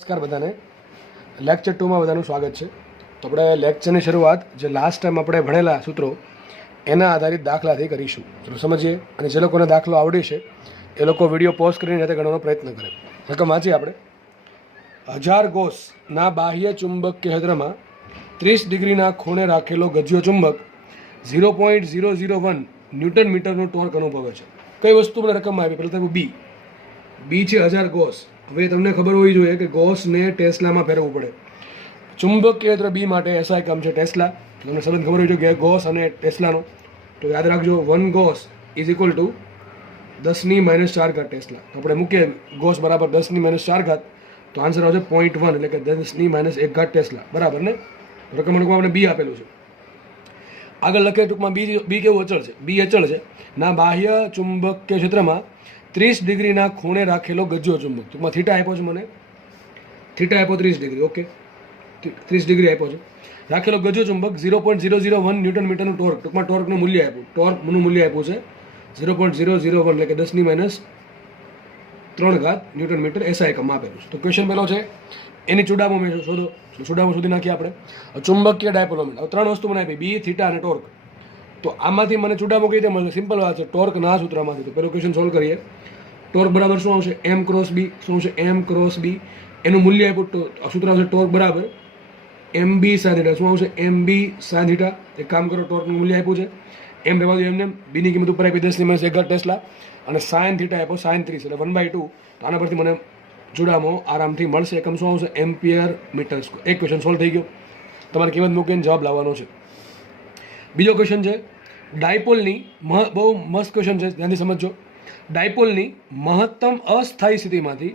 નમસ્કાર બધાને. લેક્ચર 2માં બધાનું સ્વાગત છે. તો આપણે લેક્ચરની શરૂઆત જે લાસ્ટ ટાઈમ આપણે ભણેલા સૂત્રો એના આધારિત દાખલાથી કરીશું. ચલો સમજીએ. અને જે લોકોને દાખલો આવડે છે એ લોકો વિડીયો પોઝ કરીને જાતે ગણવાનો પ્રયત્ન કરે. રકમ વાંચીએ આપણે. 1000 ગોસના બાહ્ય ચુંબકીય ક્ષેત્રમાં 30 ડિગ્રીના ખૂણે રાખેલો ગજ્યો ચુંબક 0.001 ન્યૂટન મીટરનું ટોર્ક અનુભવે છે. કઈ વસ્તુ મને રકમમાં આવી? પહેલાં બી છે 1000 ગોસ. હવે તમને ખબર હોવી જોઈએ કે ગોસને ટેસ્લામાં ફેરવવું પડે. ચુંબકીય ક્ષેત્ર બી માટે એસઆઈ એકમ છે ટેસ્લા. તમને સંબંધ ખબર હોવી જોઈએ કે ગોસ અને ટેસ્લાનો. તો યાદ રાખજો 1 Gauss is equal to 10⁻⁴ tesla. તો આપણે મૂકીએ ગોસ બરાબર 10⁻⁴, તો આન્સર આવશે 0.1 એટલે કે 10⁻1 ટેસ્લા. બરાબર ને? રકમ આપણે બી આપેલું છે. આગળ લખે ટૂંકમાં બી કેવું અચળ છે? બી અચળ છે. ના બાહ્ય ચુંબકીય ક્ષેત્રમાં 30 ડિગ્રીના ખૂણે રાખેલો ગજ્યો ચુંબક. ટૂંકમાં થીટા આપ્યો છે મને. થીટા આપ્યો 30 ડિગ્રી. ઓકે, 30 ડિગ્રી આપ્યો છે. રાખેલો ગજ્યો ચુંબક 0.001 ન્યૂટન મીટરનું ટોર્ક. ટૂંકમાં ટોર્કનું મૂલ્ય આપ્યું. ટોર્કનું મૂલ્ય આપ્યું છે 0.001 એટલે કે 10⁻³ ન્યૂટન મીટર એસઆઈ એકમમાં આપેલું છે. તો ક્વેશ્ચન પહેલો છે એની ચુડામો મેં શોધો. ચુડામો શોધી નાખીએ આપણે. ચુંબકીય ડાયપોલ મોમેન્ટ. હવે 3 વસ્તુ મને આપી, બી, થીટા અને ટોર્ક. તો આમાંથી મને ચુડામો કઈ રીતે મળશે? સિમ્પલ વાત છે, ટોર્કના સૂત્રમાંથી. તો પેલું ક્વેશ્ચન સોલ્વ કરીએ. ટોર્ક બરાબર શું આવશે? એમ ક્રોસ બી. શું આવશે? એમ ક્રોસ બી. એનું મૂલ્ય આપ્યું તો સૂત્ર આવશે ટોર્ક બરાબર એમ બી સાઇન થીટા. શું આવશે? એમ બી સાઇન થીટા. એક કામ કરો, ટોર્કનું મૂલ્ય આપ્યું છે એમ રહેવા દો એમને. બીની કિંમત ઉપર આપી 10⁻1 ટેસ્લા અને સાઇન થીટા આપ્યો સાઇન 30 એટલે 1/2. તો આના પરથી મને જોડામો આરામથી મળશે. એકમ શું આવશે? Ampere metre square. એક ક્વેશ્ચન સોલ્વ થઈ ગયો. તમારે કિંમત મૂકીને જવાબ લાવવાનો છે. બીજો ક્વેશ્ચન છે ડાયપોલની. બહુ મસ્ત ક્વેશ્ચન છે, ધ્યાનથી સમજજો. ડાયપોલની મહત્તમ અસ્થાયી સ્થિતિમાંથી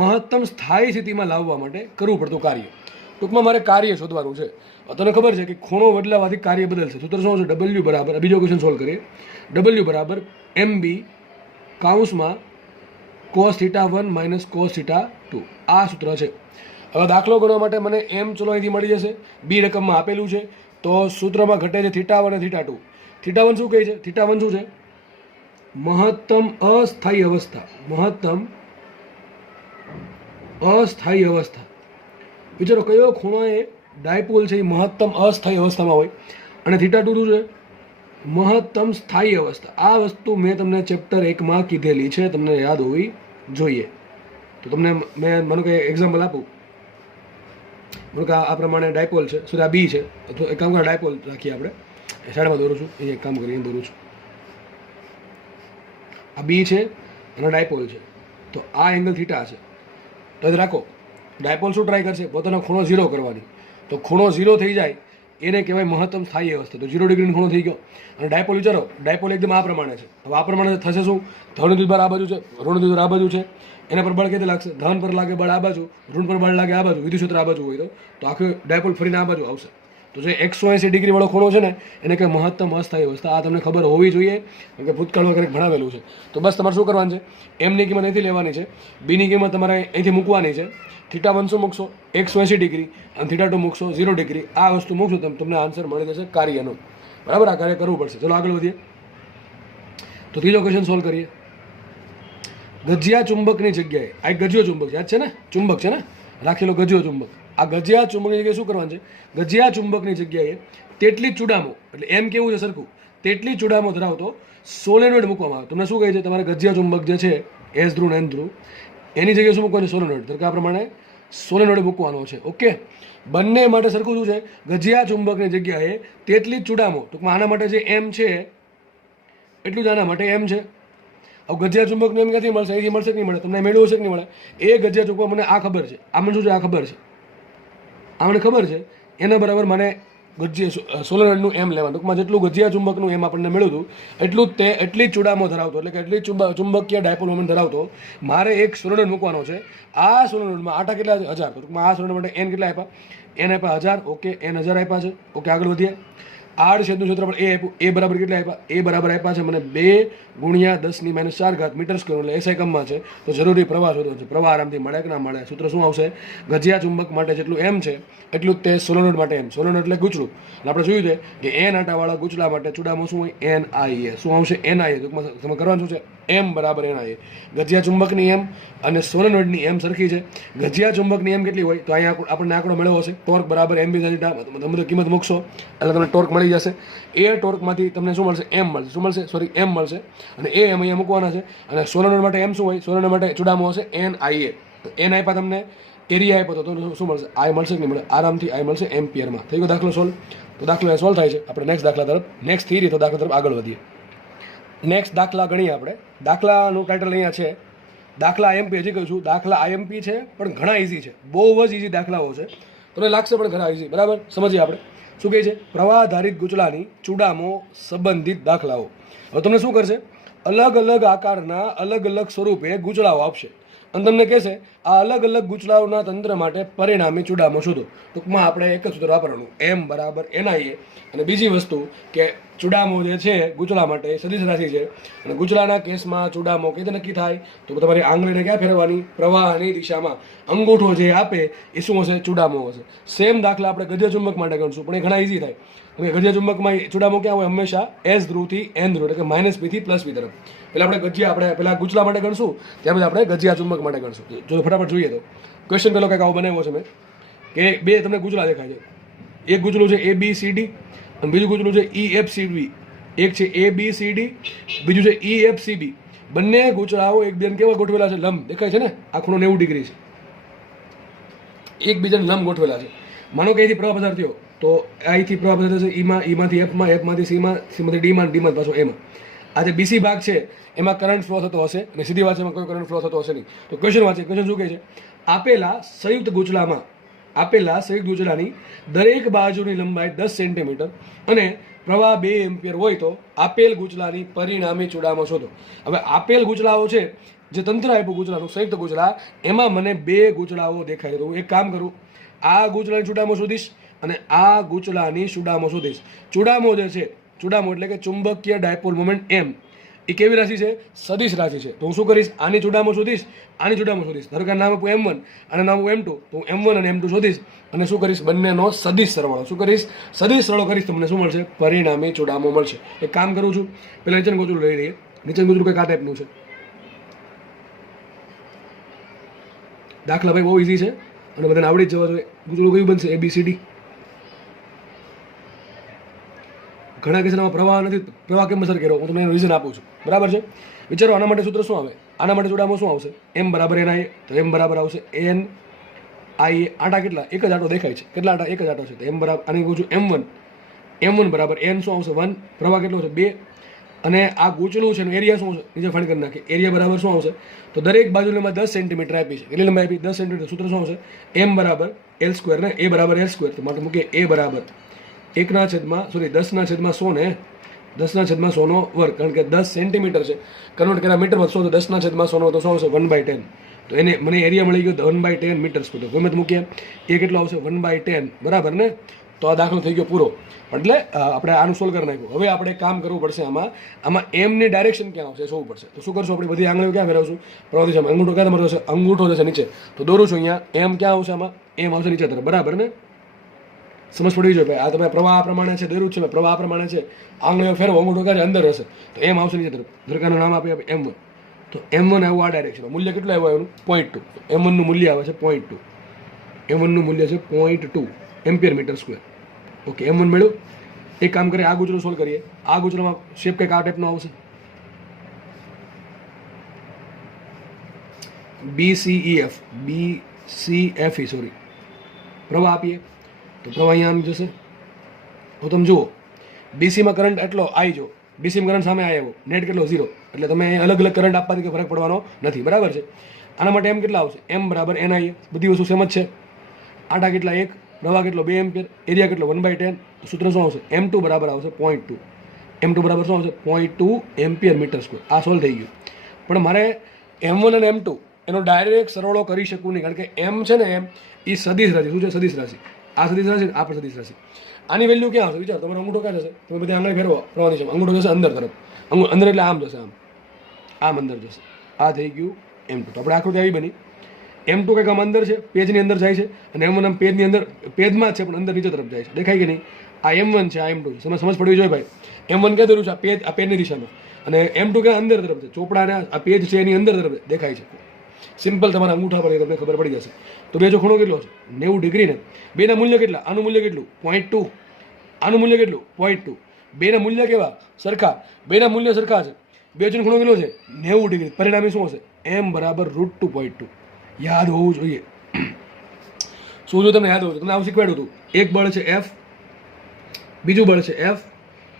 મહત્તમ સ્થાયી સ્થિતિમાં લાવવા માટે કરવું પડતું કાર્ય. ટૂંકમાં મારે કાર્ય શોધવાનું છે. તને ખબર છે કે ખૂણો બદલાવાથી કાર્ય બદલશે. સૂત્ર શું છે? ડબલ્યુ બરાબર, બીજો ક્વેશ્ચન સોલ્વ કરીએ. ડબલ્યુ બરાબર એમ બી કૌંસમાં cos θ1 - cos θ2. આ સૂત્ર છે. હવે દાખલો ગણવા માટે મને એમ ચલો અહીંથી મળી જશે. બી રકમમાં આપેલું છે. તો સૂત્રમાં ઘટે છે θ1 અને θ2. θ1 શું કહે છે? θ1 શું છે? મહત્તમ અસ્થાયી અવસ્થા. મહત્તમ અસ્થાયી અવસ્થા. વિચારો કયો ખૂણો એ ડાયપોલ છે એ મહત્તમ અસ્થાયી અવસ્થામાં હોય. અને θ2 શું છે? મહત્તમ સ્થાયી અવસ્થા. આ વસ્તુ મેં તમને ચેપ્ટર 1માં કીધેલી છે, તમને યાદ હોવી જોઈએ. તો તમને મેં માનો કે એક્ઝામ્પલ આપું. માનો કે આ પ્રમાણે ડાયપોલ છે, સોરી આ બી છે. અથવા એક કામ કરે, ડાયપોલ રાખીએ આપણે. સાઈડમાં દોરું છું, અહીંયા એક કામ કરીને દોરું છું. આ બી છે અને ડાયપોલ છે. તો આ એંગલ થીટા છે. તો જ રાખો, ડાયપોલ શું ટ્રાય કરશે? પોતાનો ખૂણો 0 કરવાની. તો ખૂણો 0 થઈ જાય એને કહેવાય મહત્તમ સ્થાયી અવસ્થા. તો 0 ડિગ્રીનો ખૂણો થઈ ગયો. અને ડાયપોલ વિચારો, ડાયપોલ એકદમ આ પ્રમાણે છે. હવે આ પ્રમાણે થશે શું? ધન દ્વિભાર આ બાજુ છે, ઋણ દ્વિભાર આ બાજુ છે. એના પર બળ કેતે લાગશે? ધન પર લાગે બળ આ બાજુ, ઋણ પર બળ લાગે આ બાજુ, વિદ્યુત ક્ષેત્ર આ બાજુ હોય તો આખું ડાયપોલ ફરીને આ બાજુ આવશે. તો જે 180 ડિગ્રી વાળો ખૂણો છે ને એને કે મહત્તમ અસ્થાયી અવસ્થા. આ તમને ખબર હોવી જોઈએ કે ભૂતકાળમાં ક્યારેક ભણાવેલું છે. તો બસ તમારે શું કરવાનું છે? એમની કિંમત અહીંથી લેવાની છે, બીની કિંમત તમારે અહીંથી મૂકવાની છે. θ1 શું મૂકશો? 180 ડિગ્રી અને θ2 મૂકશો 0 ડિગ્રી. આ વસ્તુ મૂકશો તમને આન્સર મળી જશે કાર્યનો. બરાબર? આ કાર્ય કરવું પડશે. ચલો આગળ વધીએ. તો ત્રીજો ક્વેશ્ચન સોલ્વ કરીએ. ગજિયા ચુંબકની જગ્યાએ આ એક ગજિયો ચુંબક યાદ છે ને? ચુંબક છે ને રાખેલો ગજિયો ચુંબક. આ ગજિયા ચુંબકની જગ્યાએ શું કરવાનું છે? ગજિયા ચુંબકની જગ્યાએ તેટલી જ ચુડામો, એટલે એમ કેવું છે સરખું, તેટલી જ ચુડામો ધરાવતો સોલેનોઇડ મૂકવામાં આવે. તમને શું કહે છે? તમારે ગજિયા ચુંબક જે છે એસ ધ્રુવ એન ધ્રુવ એની જગ્યાએ શું મૂકવાનું? સોલેનોઇડ. તો આ પ્રમાણે સોલેનોઇડ મૂકવાનો છે. ઓકે, બંને માટે સરખું શું છે? ગજિયા ચુંબકની જગ્યાએ તેટલી જ ચુડામો. ટૂંકમાં આના માટે જે એમ છે એટલું જ આના માટે એમ છે. હવે ગજિયા ચુંબકનું એમ ક્યાંથી મળશે? અહીંથી મળશે કે નહીં મળે? તમને મેળવ્યું છે કે નહીં મળે? એ ગજિયા ચુંબક મને આ ખબર છે. આમાં શું છે? આ ખબર છે, આ મને ખબર છે. એના બરાબર મને સોલેનોઇડનું એમ લેવાનું. ટૂંકમાં જેટલું ગજિયા ચુંબકનું એમ આપણને મળ્યું હતું એટલું જ તે એટલી જ ચુડામો ધરાવતો, એટલે કે એટલી ચુંબકીય ડાયપોલ મોમેન્ટ ધરાવતો મારે એક સોલેનોઇડ મૂકવાનો છે. આ સોલેનોઇડમાં આટા કેટલા છે? 1000. ટૂંકમાં આ સોલેનોઇડ માટે એન કેટલા આપ્યા? એન આપ્યા 1000. ઓકે, એન 1000 આપ્યા છે. ઓકે, આગળ વધીએ. આડ છેદનું ક્ષેત્રફળ એ આપ્યું. એ બરાબર કેટલા આપ્યા? એ બરાબર આપ્યા છે મને 2 × 10⁻⁴ મીટર સ્ક્વેર એટલે એસઆઈ એકમમાં છે. તો જરૂરી પ્રવાહ શોધવાનો છે. પ્રવાહ આરામથી મળે કે ના મળે? સૂત્ર શું આવશે? ગજિયા ચુંબક માટે જેટલું એમ છે એટલું જ તે સોલેનોઇડ માટે એમ. સોલેનોઇડ એટલે ગૂંચળું. એટલે આપણે જોયું છે કે એન આટાવાળા ગૂંચળા માટે ચુડામો શું હોય? NIA. શું આવશે? NIA. ટૂંકમાં તમે કરવાનું શું છે? એમ બરાબર એના એ. ગજિયા ચુંબકની એમ અને સોલેનોઇડની એમ સરખી છે. ગજિયા ચુંબકની એમ કેટલી હોય? તો અહીંયા આપણને આંકડો મેળવ્યો છે ટોર્ક બરાબર એમ બી થીટા. તમે તો કિંમત મૂકશો એટલે તમને ટોર્ક મળી જશે. એ ટોર્કમાંથી તમને શું મળશે? એમ મળશે. શું મળશે? સોરી, એમ મળશે. અને એ એમ અહીંયા મૂકવાના છે. અને સોલેનોઇડ માટે એમ શું હોય? સોલેનોઇડ માટે ચુડામો હશે એન આઈ એ. તો એન આપ્યા તમને, એરિયા આપ્યો તો શું મળશે? આઈ મળશે કે નહીં મળે? આરામથી આઈ મળશે એમ્પિયરમાં. થઈ ગયો દાખલો સોલ્વ. તો દાખલો એ સોલ્વ થાય છે. આપણે નેક્સ્ટ દાખલા તરફ, નેક્સ્ટ થિયરી તો દાખલા તરફ આગળ વધીએ. નેક્સ્ટ દાખલા ગણીએ આપણે. દાખલાનું ટાઇટલ અહીંયા છે દાખલા આઈએમપી. હજી કહું છું દાખલા આઈએમપી છે પણ ઘણા ઇઝી છે, બહુ જ ઇઝી દાખલાઓ છે. તમને લાગશે પણ ઘણા ઇઝી. બરાબર, સમજીએ આપણે શું કહે છે. પ્રવાહ આધારિત ગૂંચળાની ચૂડામો સંબંધિત દાખલાઓ. હવે તમને શું કરશે? અલગ અલગ આકારના અલગ અલગ સ્વરૂપે ગૂંચળાઓ આપશે અને તમને કહેશે આ અલગ અલગ ગૂંચળાઓના તંત્ર માટે પરિણામી ચૂડામો શોધો. ટૂંકમાં આપણે એક જ સૂત્ર વાપરવાનું, એમ બરાબર એનઆઈએ. અને બીજી વસ્તુ કે ચૂડામો જે છે ગૂંચળા માટે એ સદિશ રાશિ છે. અને ગૂંચળાના કેસમાં ચૂડામો કઈ રીતે નક્કી થાય? તો તમારી આંગળીને ક્યાં ફેરવવાની? પ્રવાહની દિશામાં. અંગૂઠો જે આપે એ શું હશે? ચૂડામો હશે. સેમ દાખલા આપણે ગજ્ય ચુંબક માટે ગણશું પણ એ ઘણા ઇઝી થાય. ગજ્ય ચુંબકમાં ચૂડામો ક્યાં હોય? હંમેશા એસ ધ્રુવથી એન ધ્રુવ, એટલે કે -p થી +p તરફ. પહેલાં આપણે પહેલાં ગૂંચળા માટે ગણશું, ત્યાર પછી આપણે ગજિયા ચુંબક માટે ગણશું. જો ફટાફટ જોઈએ તો ક્વેશ્ચન પેલો કંઈક આવો બનાવ્યો છે મેં કે બે તમને ગૂંચળા દેખાય છે. એક ગૂંચળું છે ABCD અને બીજું ગૂંચળું છે EFCB. એક છે ABCD, બીજું છે EFCB. બંને ગૂંચળાઓ એકબીજાને કેવા ગોઠવેલા છે? લંબ. દેખાય છે ને? આ ખૂણો 90 ડિગ્રી છે. એકબીજાને લંબ ગોઠવેલા છે. માનો કે અહીંથી પ્રવાહ પસાર થયો તો અહીંથી પ્રવાહ પસાર થશે ઈમાંથી એફમાં, એફમાંથી સીમાં, સીમાંથી ડીમાં, ડીમાં પાછો એમાં. આ જે BC ભાગ છે એમાં કરંટ ફ્લો થતો હશે અને સીધી વાત છે એમાં કોઈ કરંટ ફ્લો થતો હશે નહીં. તો ક્વેશ્ચન વાંચે. ક્વેશ્ચન શું કહે છે? આપેલા સંયુક્ત ગૂંચળાની દરેક બાજુની લંબાઈ 10 સેન્ટીમીટર અને પ્રવાહ 2 એમ્પિયર હોય તો આપેલ ગૂંચળાની પરિણામી ચૂડામો શોધો. હવે આપેલ ગૂંચળાઓ છે જે તંત્ર આપ્યું ગૂંચળાનું, સંયુક્ત ગૂંચળા, એમાં મને 2 ગૂંચળાઓ દેખાય છે. તો હું એક કામ કરું, આ ગૂંચળાની ચૂડામો શોધીશ અને આ ગૂંચળાની ચૂડામો શોધીશ. ચૂડામો જે છે, ચૂડામો એટલે કે ચુંબકીય ડાયપોલ મોમેન્ટ એમ, એ કેવી રાશિ છે? સદિશ રાશિ છે. તો હું શું કરીશ? આની ચૂડામો શોધીશ, આની ચૂડામો શોધીશ. ધારો કે નામ આપું M1 અને નામ આપું M2, તો હું M1 અને M2 શોધીશ અને શું કરીશ? બંનેનો સદિશ સરવાળો. શું કરીશ? સદિશ સરવાળો કરીશ. તમને શું મળશે? પરિણામી ચૂડામો મળશે. એક કામ કરું છું, પહેલાં નીચેનું ગૂંચળું લઈ લઈએ. નીચેનું ગૂંચળું કંઈક આ ટાઈપનું છે. દાખલા ભાઈ બહુ ઇઝી છે અને બધાને આવડી જ જવા જોઈએ. ગૂંચળું કયું બનશે? ABCD. ઘણા કેસમાં પ્રવાહ નથી. પ્રવાહ કેમ અસર કર્યો? હું તમને એનું રીઝન આપું છું. બરાબર છે? વિચારો આના માટે સૂત્ર શું આવે? આના માટે ચૂડામો શું આવશે? M બરાબર NIA. તો M બરાબર આવશે NIA. આટા કેટલા? એક જ આટો દેખાય છે. કેટલા આટા? એક જ આટો છે. તો M બરાબર, આની કહું છું M1 બરાબર N શું આવશે? 1. પ્રવાહ કેટલો છે? 2. અને આ ગૂંચળું છે એનું એરિયા શું છે? નીચે ફાઇન્ડ કરી નાખીએ. એરિયા બરાબર શું આવશે? તો દરેક બાજુમાં 10 સેન્ટીમીટર આપી છે. કેટલી લંબાઈ આપી? 10 સેન્ટીમીટર. સૂત્ર શું આવશે? M બરાબર L2 ને A બરાબર L2. તો માટે મૂકીએ A બરાબર 10/100 ને 10/100 નો વર્ગ, કારણ કે 10 સેન્ટીમીટર છે. કન્વર્ટ કર્યા મીટરમાં તો 10/100 તો શું આવશે? 1/10. તો એને મને એરિયા મળી ગયો 1/10 મીટર સ્ક્વેર. ગમે મૂકીએ એ કેટલો આવશે? 1/10. બરાબર ને? તો આ દાખલો થઈ ગયો પૂરો. એટલે આપણે આનું સોલ્વ કરી નાખ્યું. હવે આપણે કામ કરવું પડશે. આમાં એમની ડાયરેક્શન ક્યાં આવશે જોવું પડશે. તો શું કરશું? આપણે બધી આંગળીઓ ક્યાં ફેરવશું? પ્રવાહ દિશામાં. અંગૂઠો ક્યાં તમારો હશે? અંગૂઠો જશે નીચે. તો દોરું છું અહીંયા. એમ ક્યાં આવશે? આમાં એમ આવશે નીચે તરફ. બરાબર ને? સમજ પડી જોઈએ ભાઈ. આ તમે પ્રવાહ પ્રમાણે છે, દોરું છે પ્રવાહ પ્રમાણે છે. આંગળીઓ ફેરવો, અંગૂઠો ક્યાં અંદર હશે? તો એમ આવશે નીચે તરફ. ધરકાનું નામ આપીએ M1. તો M1 આવ્યું આ ડાયરેક્શનમાં. મૂલ્ય કેટલું આવ્યું? એનું 0.2. M1 નું મૂલ્ય આવે છે 0.2. M1 નું મૂલ્ય છે 0.2 ampere metre square. Okay, M1 મળ્યું. એક કામ કરીએ, આ ગૂંચળું સોલ્વ કરીએ. આ ગૂંચળામાં શેપ કંઈક આ ટાઈપનો આવશે. BCFE sorry. પ્રવાહ આપીએ તો પ્રવાહ અહીંયા આમ જશે. તો તમે જુઓ BCમાં કરંટ એટલો I જો, BCમાં કરંટ સામે આવ્યો, નેટ કેટલો 0. એટલે તમે અલગ અલગ કરંટ આપવાથી કે ફરક પડવાનો નથી. બરાબર છે? આના માટે M કેટલા આવશે? M બરાબર NIA. બધી વસ્તુ સેમ જ છે. આટા કેટલા? 1. પ્રવાહ કેટલો? 2 એમ્પિયર. એરિયા કેટલો? 1/10. સૂત્ર શું આવશે? M2 બરાબર આવશે 0.2. M2 બરાબર શું આવશે? 0.2 એમ્પિયર મીટર સ્ક્વેર. આ સોલ્વ થઈ ગયું. પણ મારે M1 અને M2 એનો ડાયરેક્ટ સરવાળો કરી શકું નહીં, કારણ કે M છે ને, M એ સદિશ રાશિ. શું છે? સદિશ રાશિ. આ સદિશ રાશિ, આ પણ સદિશ રાશિ. આની વેલ્યુ ક્યાં આવશે? વિચાર. તમારો અંગૂઠો ક્યાં જશે? તમે બધી આંગળી ફેરવો પ્રવાહ દિશામાં. અંગૂઠો જશે અંદર તરફ. અંદર એટલે આમ જશે, આમ અંદર જશે. આ થઈ ગયું M2. તો આપણે આકૃતિ આવી બની. M2 કંઈક આમ અંદર છે, પેજની અંદર જાય છે, અને M1 આમ પેજની અંદર, પેજમાં જ છે પણ અંદર નીચે તરફ જાય છે. દેખાય કે નહીં? આ M1 છે, આ M2 છે. સમજ પડવી જોઈએ ભાઈ. M1 ક્યાં દોર્યું છે? આ પેજની દિશામાં. અને M2 ક્યાં અંદર તરફ છે, ચોપડાના આ પેજ છે એની અંદર તરફ દેખાય છે. સિમ્પલ તમારા અંગૂઠા પર તમને ખબર પડી જશે. તો બેજો ખૂણો કેટલો છે 90 ડિગ્રી ને બેના મૂલ્ય કેટલા, આનું મૂલ્ય કેટલું 0.2, આનું મૂલ્ય કેટલું 0.2. બેના મૂલ્ય કેવા સરખા, બેના મૂલ્ય સરખા છે. બેજનો ખૂણો કેટલો છે 90 ડિગ્રી. પરિણામી શું હશે m બરાબર √2.2. યાદ હોવું જોઈએ. શું જો તમને યાદ હોવું તમને આવું શીખવાડ્યું હતું. એક બળ છે F, બીજું બળ છે F,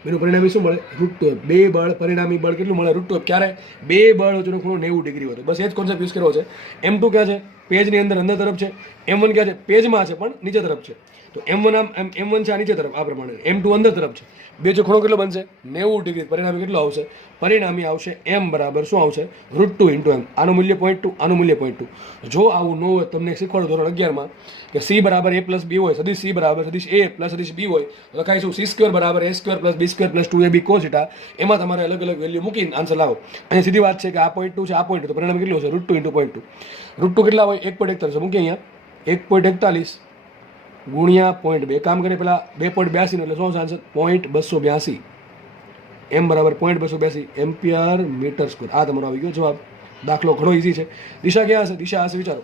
એનું પરિણામી શું મળે √2. બે બળ પરિણામી બળ કેટલું મળે √2. ક્યારે બે બળ વચ્ચેનો ખૂણો 90 ડિગ્રી હતો. બસ એ જ કોન્સેપ્ટ યુઝ કરવો છે. M2 ક્યાં છે પેજની અંદર તરફ છે, M1 ક્યાં છે પેજમાં છે પણ નીચે તરફ છે. તો M1 છે આ નીચે તરફ, આ પ્રમાણે M2 અંદર તરફ છે. બેજો ખૂણો કેટલો બનશે 90 ડિગ્રી. પરિણામી કેટલો આવશે, પરિણામી આવશે m બરાબર શું આવશે √2 × m. આનું મૂલ્ય 0.2, આનું મૂલ્ય 0.2. જો આવું ન હોય તમને શીખવાડું ધોરણ 11માં કે c બરાબર a + b હોય, સદિશ c બરાબર સદિશ a + સદિશ b હોય તો લખાઈશું c² બરાબર a² + b² + 2ab cos θ. એમાં તમારે અલગ અલગ વેલ્યુ મૂકીને આન્સર લાવો. અહીંયા સીધી વાત છે કે આ 0.2 છે, આ 0.2, તો પરિણામ કેટલું હશે √2 × 0.2. √2 કેટલા હોય 1.41. મૂકીએ અહીંયા 1.41 ગુણ્યા 0.2. કામ કરે પેલા 2.82 એટલે શું આન્સર 0.282. m બરાબર 0.282 એમ્પિયર મીટર સ્ક્વેર. આ તમારો આવી ગયો જવાબ. દાખલો ઘણો ઇઝી છે. દિશા ક્યાં હશે, દિશા હશે વિચારો.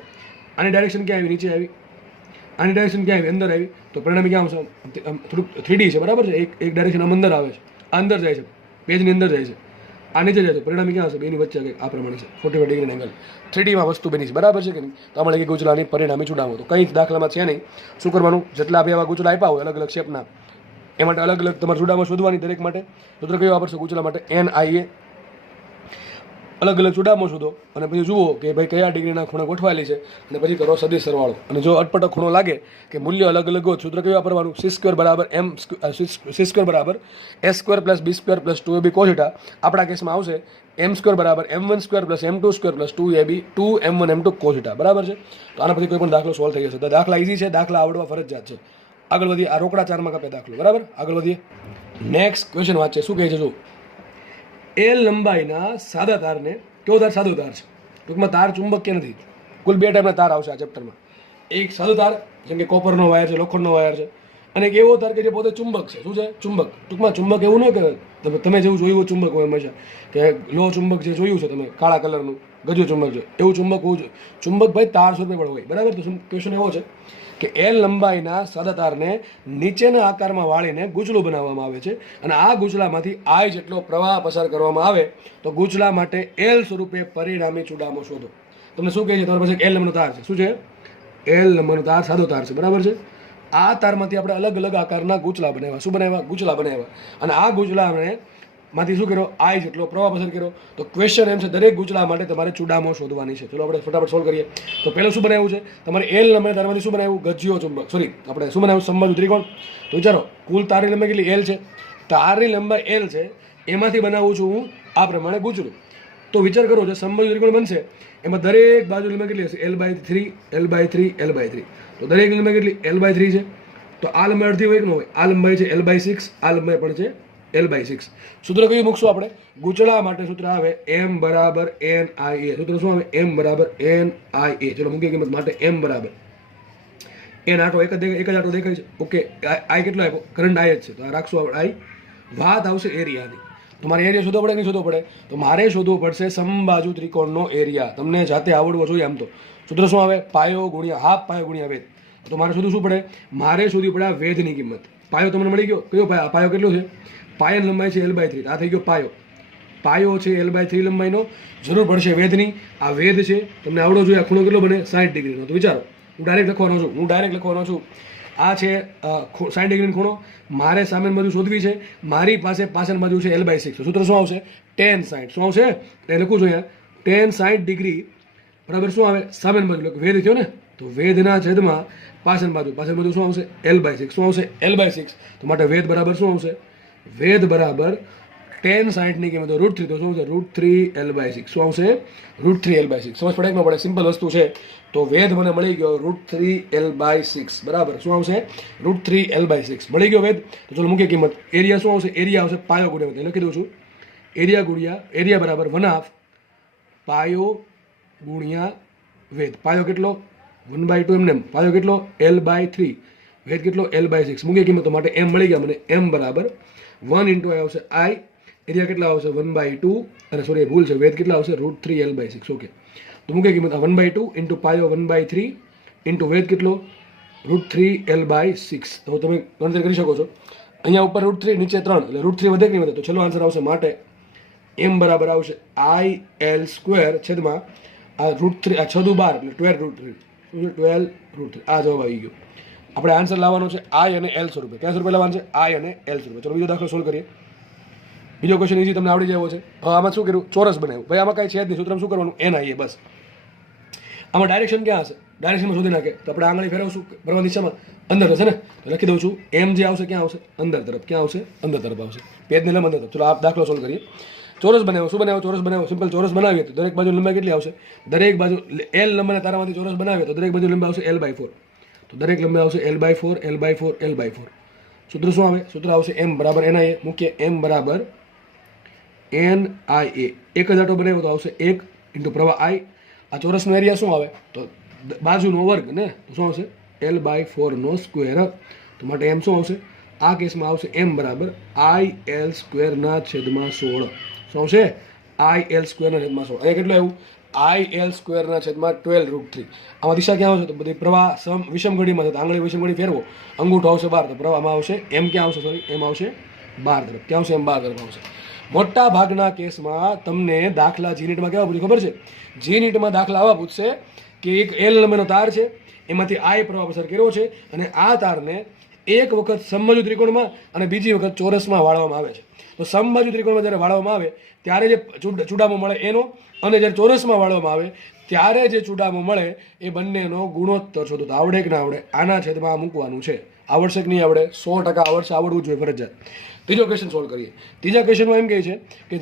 આની ડાયરેક્શન ક્યાં આવી, નીચે આવી. આની ડાયરેક્શન ક્યાં આવી, અંદર આવી. તો પરિણામી ક્યાં આવશે થોડુંક 3D છે બરાબર છે. એક ડાયરેક્શન આમ અંદર આવે છે, આ અંદર જાય છે, પેજની અંદર જાય છે, આ નીચે જાય છે. પરિણામી ક્યાં હશે બેની વચ્ચે કંઈક આ પ્રમાણે છે 45 ડિગ્રી એંગલ. 3Dમાં વસ્તુ બની છે બરાબર છે કે નહીં. તો આપણે કે ગુચલાની પરિણામી ચૂડાવો તો કંઈ દાખલામાં છે નહીં. શું કરવાનું, જેટલા બી આવા ગુચલા આપ્યા હોય અલગ અલગ શેપના એ માટે અલગ અલગ તમારે ચૂડામાં શોધવાની. દરેક માટે સૂત્ર કયું વાપરશો ગુચલા માટે NIA. અલગ અલગ ચૂડામો શોધો અને પછી જુઓ કે ભાઈ કયા ડિગ્રીના ખૂણા ગોઠવાયેલી છે અને પછી કરો સદિશ સરવાળો. અને જો અટપટો ખૂણો લાગે કે મૂલ્ય અલગ અલગ હોય સૂત્ર કયું વાપરવાનું c² બરાબર c² બરાબર a² + b² + 2ab cos θ. આપણા કેસમાં આવશે m² બરાબર m1² + m2² + 2m1 m2 cos θ બરાબર છે. તો આના પછી કોઈ પણ દાખલો સોલ્વ થઈ જશે. તો દાખલા ઇઝી છે, દાખલા આવડવા ફરજિયાત છે. આગળ વધીએ. આ રોકડા 4 માં કાપે દાખલો બરાબર. આગળ વધીએ. નેક્સ્ટ ક્વેશ્ચન વાંચે શું કહે છે જો L લંબાઈના સાદા તારને, કેવો તાર સાદો તાર છે ટૂંકમાં તાર ચુંબકીય નથી. કુલ 2 ટાઈપના તાર આવશે આ ચેપ્ટરમાં. એક સાદો તાર જેમ કે કોપરનો વાયર છે, લોખંડનો વાયર છે, અને એક એવો તાર કે જે પોતે ચુંબક છે. શું છે ચુંબક. ટૂંકમાં ચુંબક એવું નહીં કે તમે જેવું જોયું ચુંબક હોય હંમેશા કે લો ચુંબક જે જોયું છે તમે કાળા કલરનું ગજુ ચુંબક છે એવું ચુંબક હોવું જોઈએ. ચુંબક ભાઈ તાર સ્વરૂપે પણ હોય બરાબર. તો ક્વેશ્ચન એવો છે કે L લંબાઈના સાદા તારને નીચેના આકારમાં વાળીને ગૂંચળું બનાવવામાં આવે છે અને આ ગૂંચળામાંથી I જેટલો પ્રવાહ પસાર કરવામાં આવે તો ગૂંચળા માટે L સ્વરૂપે પરિણામી ચૂડામો શોધો. તમને શું કહે છે તમારી પાસે L નંબરનો તાર છે. શું છે L નંબરનો તાર સાદો તાર છે બરાબર છે. આ તારમાંથી આપણે અલગ અલગ આકારના ગૂંચળા બનાવ્યા. શું બનાવ્યા ગૂંચળા બનાવ્યા. અને આ ગૂંચળાને માંથી શું કર્યો I જેટલો પ્રવાહ પસાર કર્યો. તો ક્વેશ્ચન એમ છે દરેક ગૂંચળા માટે તમારે ચૂડામો શોધવાની છે. ચલો આપણે ફટાફટ સોલ્વ કરીએ. તો પહેલું શું બનાવ્યું છે તમારે L નંબર તારમાંથી શું બનાવ્યું ગજ્યો ચુંબક, સોરી આપણે શું બનાવ્યું સમબાજુ ત્રિકોણ. તો વિચારો કુલ તારની લંબાઈ કેટલી L છે. તારની લંબાઈ L છે એમાંથી બનાવું છું હું આ પ્રમાણે ગૂંચળું. તો વિચાર કરો જે સમબાજુ ત્રિકોણ બનશે એમાં દરેક બાજુ લંબાઈ કેટલી હશે L/3 L/3 L/3. તો દરેક લંબાઈ કેટલી L/3 છે. તો આ લંબાઈ અડધી હોય કે ન હોય. આ લંબાઈ છે L/6, આ લંબાઈ પણ છે L/6. સૂત્ર કયું મૂકશું આપણે ગૂંચળા માટે સૂત્ર આવે m બરાબર NIA. સૂત્ર શું આવે m બરાબર NIA. ચલો મૂકીએ કિંમત માટે m બરાબર n આટો એક જ આટો દેખાય છે. ઓકે I કેટલો આપ્યો કરંટ I જ છે તો આ રાખશું આપણે I. વાત આવશે એરિયાની. તમારે એરિયા શોધવો પડે નહીં શોધવો પડે. તો મારે શોધવું પડશે સમબાજુ ત્રિકોણનો એરિયા. તમને જાતે આવડવો જોઈએ આમ તો. સૂત્ર શું આવે પાયો ગુણ્યા હાફ પાયો ગુણ્યા વેધ. તો મારે શોધવું શું પડે મારે શોધવી પડે આ વેધની કિંમત. પાયો તમને મળી ગયો. કયો પાયો પાયો કેટલો છે પાયાની લંબાઈ છે L/3. આ થઈ ગયો પાયો. પાયો છે L/3 લંબાઈનો. જરૂર પડશે વેધની. આ વેધ છે તમને આવડો જોઈએ. આ ખૂણો કેટલો બને 60 ડિગ્રીનો. તો વિચારો હું ડાયરેક્ટ લખવાનો છું. આ છે 60 ડિગ્રીનો ખૂણો. મારે સામેની બાજુ શોધવી છે. મારી પાસે પાછળની બાજુ છે L/6. સૂત્ર શું આવશે tan 60. શું આવશે એ લખું છું અહીંયા tan 60 ડિગ્રી બરાબર શું આવે સામેની બાજુ વેધ થયો ને. તો વેધના છેદમાં પાછળની બાજુ શું આવશે L/6. શું આવશે L/6. તો માટે વેધ બરાબર શું આવશે વેધ બરાબર tan 60 ની કિંમત √3. તો શું આવશે √3 L/6. શું આવશે √3 L/6. સમજ પડે કે ન પડે સિમ્પલ વસ્તુ છે. તો વેધ મને મળી ગયો √3 L/6 બરાબર. શું આવશે √3 L/6 મળી ગયો વેધ. તો ચલો મૂકીએ કિંમત. એરિયા શું આવશે એરિયા આવશે પાયો ગુણ્યા વેધ. લખી દઉં છું એરિયા બરાબર 1/2 પાયો ગુણ્યા વેધ. પાયો કેટલો 1/2 એમને. પાયો કેટલો L/3. વેધ કેટલો L/6. મૂકીએ કિંમતો માટે m મળી ગયા મને m બરાબર 1 × I આવશે I એરિયા કેટલા આવશે 1/2 અને સોરી ભૂલ છે વેધ કેટલા આવશે √3L/6 ઓકે તો મૂકે કિંમત 1/2 ઇન્ટુ પાયો 1/3 ઇન્ટુ વેધ કેટલો √3L/6 તો તમે ગણતરી કરી શકો છો અહીંયા ઉપર √3 નીચે 3 એટલે √3 વધે કે નહીં વધે તો છેલ્લો આન્સર આવશે માટે m બરાબર આવશે IL² છેદમાં આ √3 આ 6 દુ 12 એટલે 12 √3 આ જવાબ આવી ગયો આપણે આન્સર લાવવાનો છે I અને L સ્વરૂપે કયા સ્વરૂપે લાવવાનું છે I અને L સ્વરૂપે ચલો બીજો દાખલો સોલ્વ કરીએ બીજો ક્વેશ્ચન ઇઝી તમને આવડી જાય છે હવે આમાં શું કર્યું ચોરસ બનાવ્યું ભાઈ આમાં કાંઈ છે જ નહીં સૂત્રમાં શું કરવાનું NIA બસ આમાં ડાયરેક્શન ક્યાં હશે ડાયરેક્શનમાં શોધી નાખે તો આપણે આંગળી ફેરવશું ભરવાની દિશામાં અંદર હશે ને તો લખી દઉં છું M જે આવશે ક્યાં આવશે અંદર તરફ ક્યાં આવશે અંદર તરફ આવશે પેજને લંબ અંદર તરફ ચલો આ દાખલો સોલ્વ કરીએ ચોરસ બનાવ્યો શું બનાવ્યો ચોરસ બનાવ્યો સિમ્પલ ચોરસ બનાવીએ તો દરેક બાજુ લંબાઈ કેટલી આવશે દરેક બાજુ L લંબાઈને તારામાંથી ચોરસ બનાવીએ તો દરેક બાજુ લંબાઈ આવશે L/4 તો દરેક લંબાઈ આવશે L/4 L/4 L/4 સૂત્ર શું આવે સૂત્ર આવશે M બરાબર NIA મૂકીએ M બરાબર NIA એક જ આટો બનાવ્યો તો આવશે 1 ઇન્ટુ પ્રવાહ I આ ચોરસનો એરિયા શું આવે તો બાજુનો વર્ગ ને તો શું આવશે L/4 નો સ્ક્વેર તો માટે M શું આવશે આ કેસમાં આવશે M બરાબર IL² ના છેદમાં 16 શું આવશે IL² ના છેદમાં 16 અહીંયા કેટલું આવ્યું IL² ના છેદમાં 12 √3 આમાં દિશા ક્યાં આવશે તો બધી પ્રવાહ વિષમ ઘડીમાં છે તો આંગળી વિષમ ઘડી ફેરવો અંગૂઠો આવશે 12 તો પ્રવાહમાં આવશે M ક્યાં આવશે સોરી M આવશે 12 તરફ ક્યાં આવશે M 12 તરફ આવશે મોટા ભાગના કેસમાં તમને દાખલા જીનીટમાં કેવા પૂછે ખબર છે જીનીટમાં દાખલા આવા પૂછશે કે એક L લંબાઈનો તાર છે એમાંથી I પ્રવાહ પસાર કર્યો છે અને આ તારને એક વખત સમબાજુ ત્રિકોણમાં અને બીજી વખત ચોરસમાં વાળવામાં આવે છે તો સમબાજુ ત્રિકોણમાં જ્યારે વાળવામાં આવે ત્યારે જે ચૂડામો મળે એનો અને જ્યારે ચોરસમાં વાળવામાં આવે ત્યારે જે ચૂડામો મળે એ બંનેનો ગુણોત્તર શોધો તો આવડે કે ના આવડે આના છેદમાં મૂકવાનું છે આવડશે કે નહીં આવડે 100% આવડશે આવડવું જોઈએ ફરજિયાત ત્રીજો ક્વેશ્ચન સોલ્વ કરીએ ત્રીજા ક્વેશ્ચનમાં એમ કહે છે કે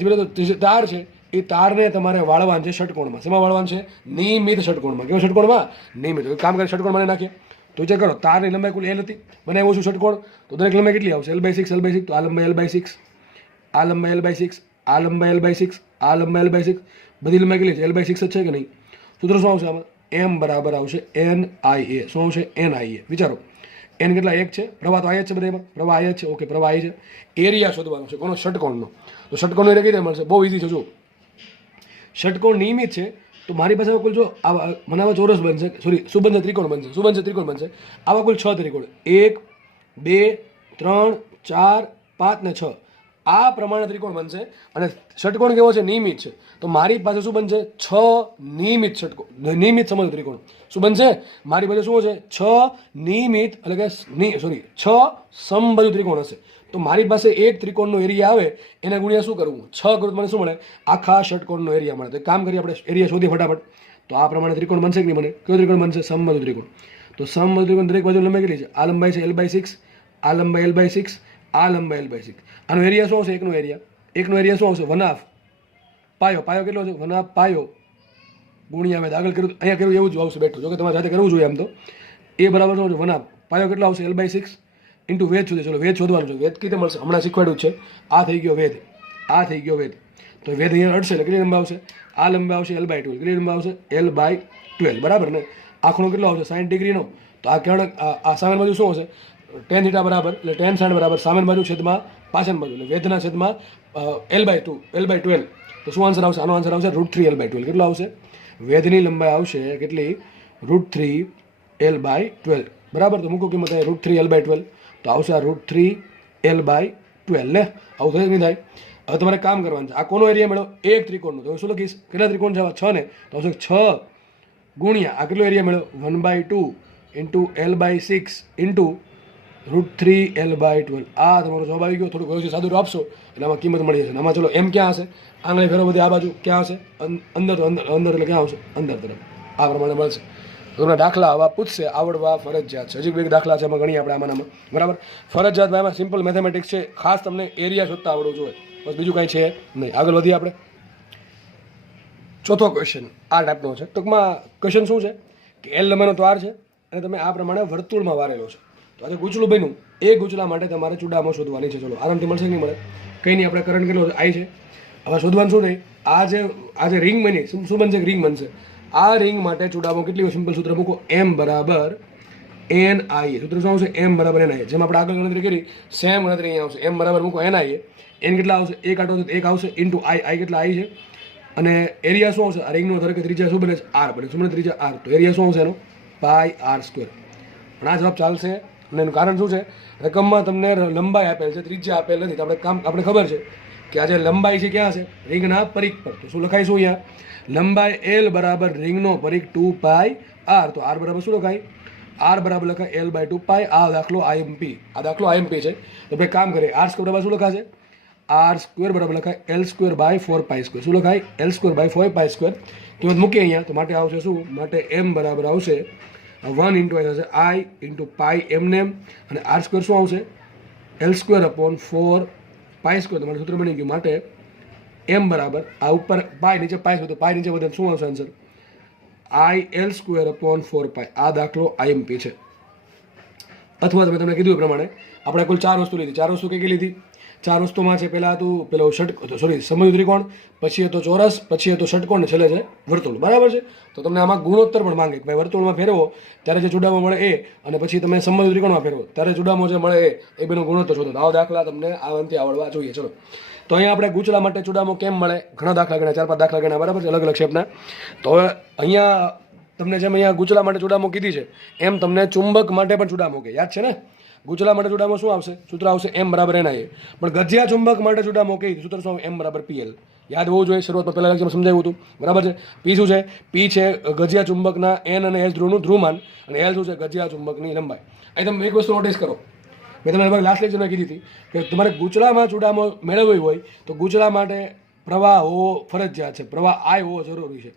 જે તાર છે એ તારને તમારે વાળવાનું છે ષટકોણમાં શેમાં વાળવાનું છે નિયમિત ષટકોણમાં કેવો ષટકોણમાં નિયમિત કામ કરી ષટકોણ મને નાખીએ તો વિચાર કરો તારની લંબાઈ કુલ L હતી બનાવ્યો છું ષટકોણ તો દરેક લંબાઈ કેટલી આવશે L/6 L/6 તો આ લંબાઈ L/6 આ લંબાઈ L/6 આ લંબાઈ L/6 આ લંબાઈ L/6 બધી લંબાઈ કેટલી છે L/6 જ છે કે નહીં સૂત્ર શું આવશે આમાં M બરાબર આવશે NIA શું આવશે NIA વિચારો n કેટલા 1 છે પ્રવાહ તો I જ છે બધામાં પ્રવાહ I જ છે ઓકે પ્રવાહ I છે એરિયા શોધવાનો છે કોનો ષટકોણનો તો ષટકોણનો એરિયા કઈ રીતે મળશે બહુ ઇઝી છે જો ષટકોણ નિયમિત છે તો મારી પાસે કુલ જો મને આવા ચોરસ બનશે સોરી શું બનશે ત્રિકોણ બનશે શું બનશે ત્રિકોણ બનશે આવા કુલ 6 ત્રિકોણ 1 2 3 4 5 ને 6 આ પ્રમાણે ત્રિકોણ બનશે અને ષટકોણ કેવો છે નિયમિત છે તો મારી પાસે શું બનશે 6 નિયમિત ષટકોણ નિયમિત સમબાજુ ત્રિકોણ શું બનશે મારી પાસે શું છે 6 નિયમિત એટલે કે સોરી 6 સમબાજુ ત્રિકોણ હશે તો મારી પાસે એક ત્રિકોણનો એરિયા આવે એને ગુણ્યા શું કરવું 6 કરું મને શું મળે આખા ષટકોણનો એરિયા મળે તો કામ કરીએ આપણે એરિયા શોધીએ ફટાફટ તો આ પ્રમાણે ત્રિકોણ બનશે કે નહીં મને કયો ત્રિકોણ બનશે સમબાજુ ત્રિકોણ તો સમબાજુ ત્રિકોણ દરેક બાજુ લંબાઈ કેટલી છે આ લંબાઈ છે L/6 આ લંબાઈ L/6 આ લંબાઈ L/6 આનો એરિયા શું આવશે એકનો એરિયા શું આવશે 1/2 પાયો કેટલો છે 1/2 પાયો ગુણ્યા આવે આગળ કર્યું અહીંયા કર્યું એવું જ આવશે બેઠું જો કે તમારે સાથે કરવું જોઈએ આમ તો એ બરાબર શું છે 1/2 પાયો કેટલો આવશે L/6 ઇન્ટુ વેધ શોધે ચલો વેધ શોધવાનું છે વેધ કઈ રીતે મળશે હમણાં શીખવાડ્યું છે આ થઈ ગયો વેધ આ થઈ ગયો વેધ તો વેધ અહીંયા અડશે એટલે કેટલી લંબાઈ આવશે આ લંબાઈ આવશે L/12 કેટલી લંબાઈ આવશે L/12 બરાબર ને આ ખૂણો કેટલો આવશે 60 ડિગ્રીનો તો આ કેવળ આ સામેની બાજુ શું હશે tan θ બરાબર એટલે tan sin બરાબર સામેની બાજુ છેદમાં પાછળની બાજુ એટલે વેધના છેદમાં L/12 તો શું આન્સર આવશે આનો આન્સર આવશે √3L/12 કેટલો આવશે વેધની લંબાઈ આવશે કેટલી √3L/12 બરાબર તો મૂકો કિંમત √3L/12 તો આવશે આ √3L/12 ને આવું થાય નહીં થાય હવે તમારે કામ કરવાનું છે આ કોનો એરિયા મેળવો એક ત્રિકોણનો તો શું લખીશ કેટલા ત્રિકોણ છે આવા 6 ને તો આવશે 6 ગુણ્યા આ કેટલો એરિયા મેળવો 1/2 ઇન્ટુ L/6 ઇન્ટુ √3L/12 આ તમારો જવાબ આવી ગયો થોડું ઘણું સાદું આપશો એટલે આમાં કિંમત મળી જશે આમાં ચલો M ક્યાં હશે આંગળી ફેરો બધી આ બાજુ ક્યાં હશે અંદર એટલે ક્યાં આવશે અંદર તરફ આ પ્રમાણે મળશે તમને દાખલા આવા પૂછશે આવડવા ફરજિયાત છે હજી એક દાખલા છે એમાં ગણીએ આપણે આમાં બરાબર ફરજિયાત ભાઈ એમાં સિમ્પલ મેથેમેટિક્સ છે ખાસ તમને એરિયા શોધતા આવડવું જોઈએ બસ બીજું કાંઈ છે નહીં આગળ વધીએ આપણે ચોથો ક્વેશ્ચન આ ટાઈપનો છે ટૂંકમાં ક્વેશ્ચન શું છે કે L લંબાઈનો તાર છે અને તમે આ પ્રમાણે વર્તુળમાં વારેલો છે તો આજે ગૂંચળું બન્યું એ ગૂંચળા માટે તમારે ચૂડામો શોધવાની છે ચલો આરામથી મળશે કે નહીં મળે કંઈ નહીં આપણે કરંટ કેટલો I છે હવે શોધવાનું શું નહીં આ જે રિંગ બની શું બનશે રિંગ બનશે આ રિંગ માટે ચૂડામો કેટલી હોય સિમ્પલ સૂત્ર મૂકો M બરાબર એન આઈ સૂત્ર શું આવશે એમ બરાબર એન આઈ. જેમ આપણે આગળ ગણતરી કરી સેમ ગણતરી અહીંયા આવશે. એમ બરાબર મૂકો એન આઈ. એન કેટલા આવશે? એક આટો એક આવશે ઇન્ટુ આઈ. આઈ કેટલા આઈ છે અને એરિયા શું આવશે? આ રિંગનો ધારો કે ત્રિજ્યા શું બને છે? આર બને. શું બને? ત્રિજ્યા આર. તો એરિયા શું આવશે એનો? પાઈ આર સ્ક્વેર. પણ આ જવાબ ચાલશે અને એનું કારણ શું છે? રકમમાં તમને લંબાઈ આપેલ છે, ત્રિજ્યા આપેલ નથી. તો આપણે ખબર છે કે આ જે લંબાઈ છે ક્યાં છે? રિંગના પરિઘ પર. તો શું લખાઈશું અહીંયા? લંબાઈ એલ બરાબર રિંગનો પરિઘ 2 પાઈ આર. તો આર બરાબર શું લખાય? આર બરાબર લખાય એલ બાય 2 પાઈ. આ દાખલો આઈએમપી. આ દાખલો આઈએમપી છે. તો આપણે કામ કરીએ. આર સ્ક્વેર બરાબર શું લખાશે? આર સ્ક્વેર બરાબર લખાય L square by 4 pi square. શું લખાય? L square by 4 pi square. કિંમત મૂકીએ અહીંયા. તો માટે આવશે શું? માટે એમ બરાબર આવશે 1 ઇન્ટુ આઈ થશે આઈ ઇન્ટુ પાઈ એમને એમ. અને આર સ્ક્વેર શું આવશે? L square upon 4 pi square. તમારે સૂત્ર બની ગયું. માટે એમ બરાબર આ ઉપર પાઈ નીચે પાઈ સ્ક્વેર. તો પાઈ નીચે વધે શું આવશે answer? I L square upon 4 પાઈ. આ દાખલો આઈએમપી છે. અથવા તમે તમને કીધું એ પ્રમાણે આપણે કુલ 4 વસ્તુ લીધી. 4 વસ્તુ કઈ લીધી? 4 વસ્તુમાં છે પહેલાં હતું પેલો સમદ્વિ ત્રિકોણ, પછી હતો ચોરસ, પછી હતો ષટકોણ ને છેલ્લે છે વર્તુળ. બરાબર છે? તો તમને આમાં ગુણોત્તર પણ માંગે કે ભાઈ વર્તુળમાં ફેરવો ત્યારે જે ચૂડામો મળે એ, અને પછી તમે સમદ્વિ ત્રિકોણમાં ફેરવો ત્યારે ચૂડામો જે મળે એ બેનો ગુણોત્તર શોધો. આવા દાખલા તમને આવનથી આવડવા જોઈએ. ચલો, તો અહીંયા આપણે ગૂંચળા માટે ચૂડામો કેમ મળે? ઘણા દાખલા ગણ્યા, 4-5 દાખલા ગણ્યા. બરાબર છે? અલગ અલગ શેપના. તો હવે અહીંયા તમને જેમ અહીંયા ગૂંચળા માટે ચૂડામો કીધી છે એમ તમને ચુંબક માટે પણ ચૂડામો કે યાદ છે ને? ગૂંચળા માટે ચૂડામો શું આવશે? સૂત્ર આવશે એમ બરાબર એન આઈ. પણ ગજિયા ચુંબક માટે ચૂડામો કઈ સૂત્ર શું આવે? એમ બરાબર પીએલ. યાદ હોવું જોઈએ. શરૂઆતમાં પહેલા લેક્ચરમાં સમજાવ્યું હતું. બરાબર છે? પી શું છે? પી છે ગજિયા ચુંબકના એન અને એસ ધ્રુવનું ધ્રુવમાન, અને એલ શું છે? ગજિયા ચુંબકની લંબાઈ. અહીં તમે એક વસ્તુ નોટિસ કરો. મેં તમને લગભગ લાસ્ટ લેક્ચરમાં કીધી હતી કે તમારે ગૂંચળામાં ચૂડામો મેળવવી હોય તો ગૂંચળા માટે પ્રવાહ હોવો ફરજિયાત છે. પ્રવાહ આય હોવો જરૂરી છે.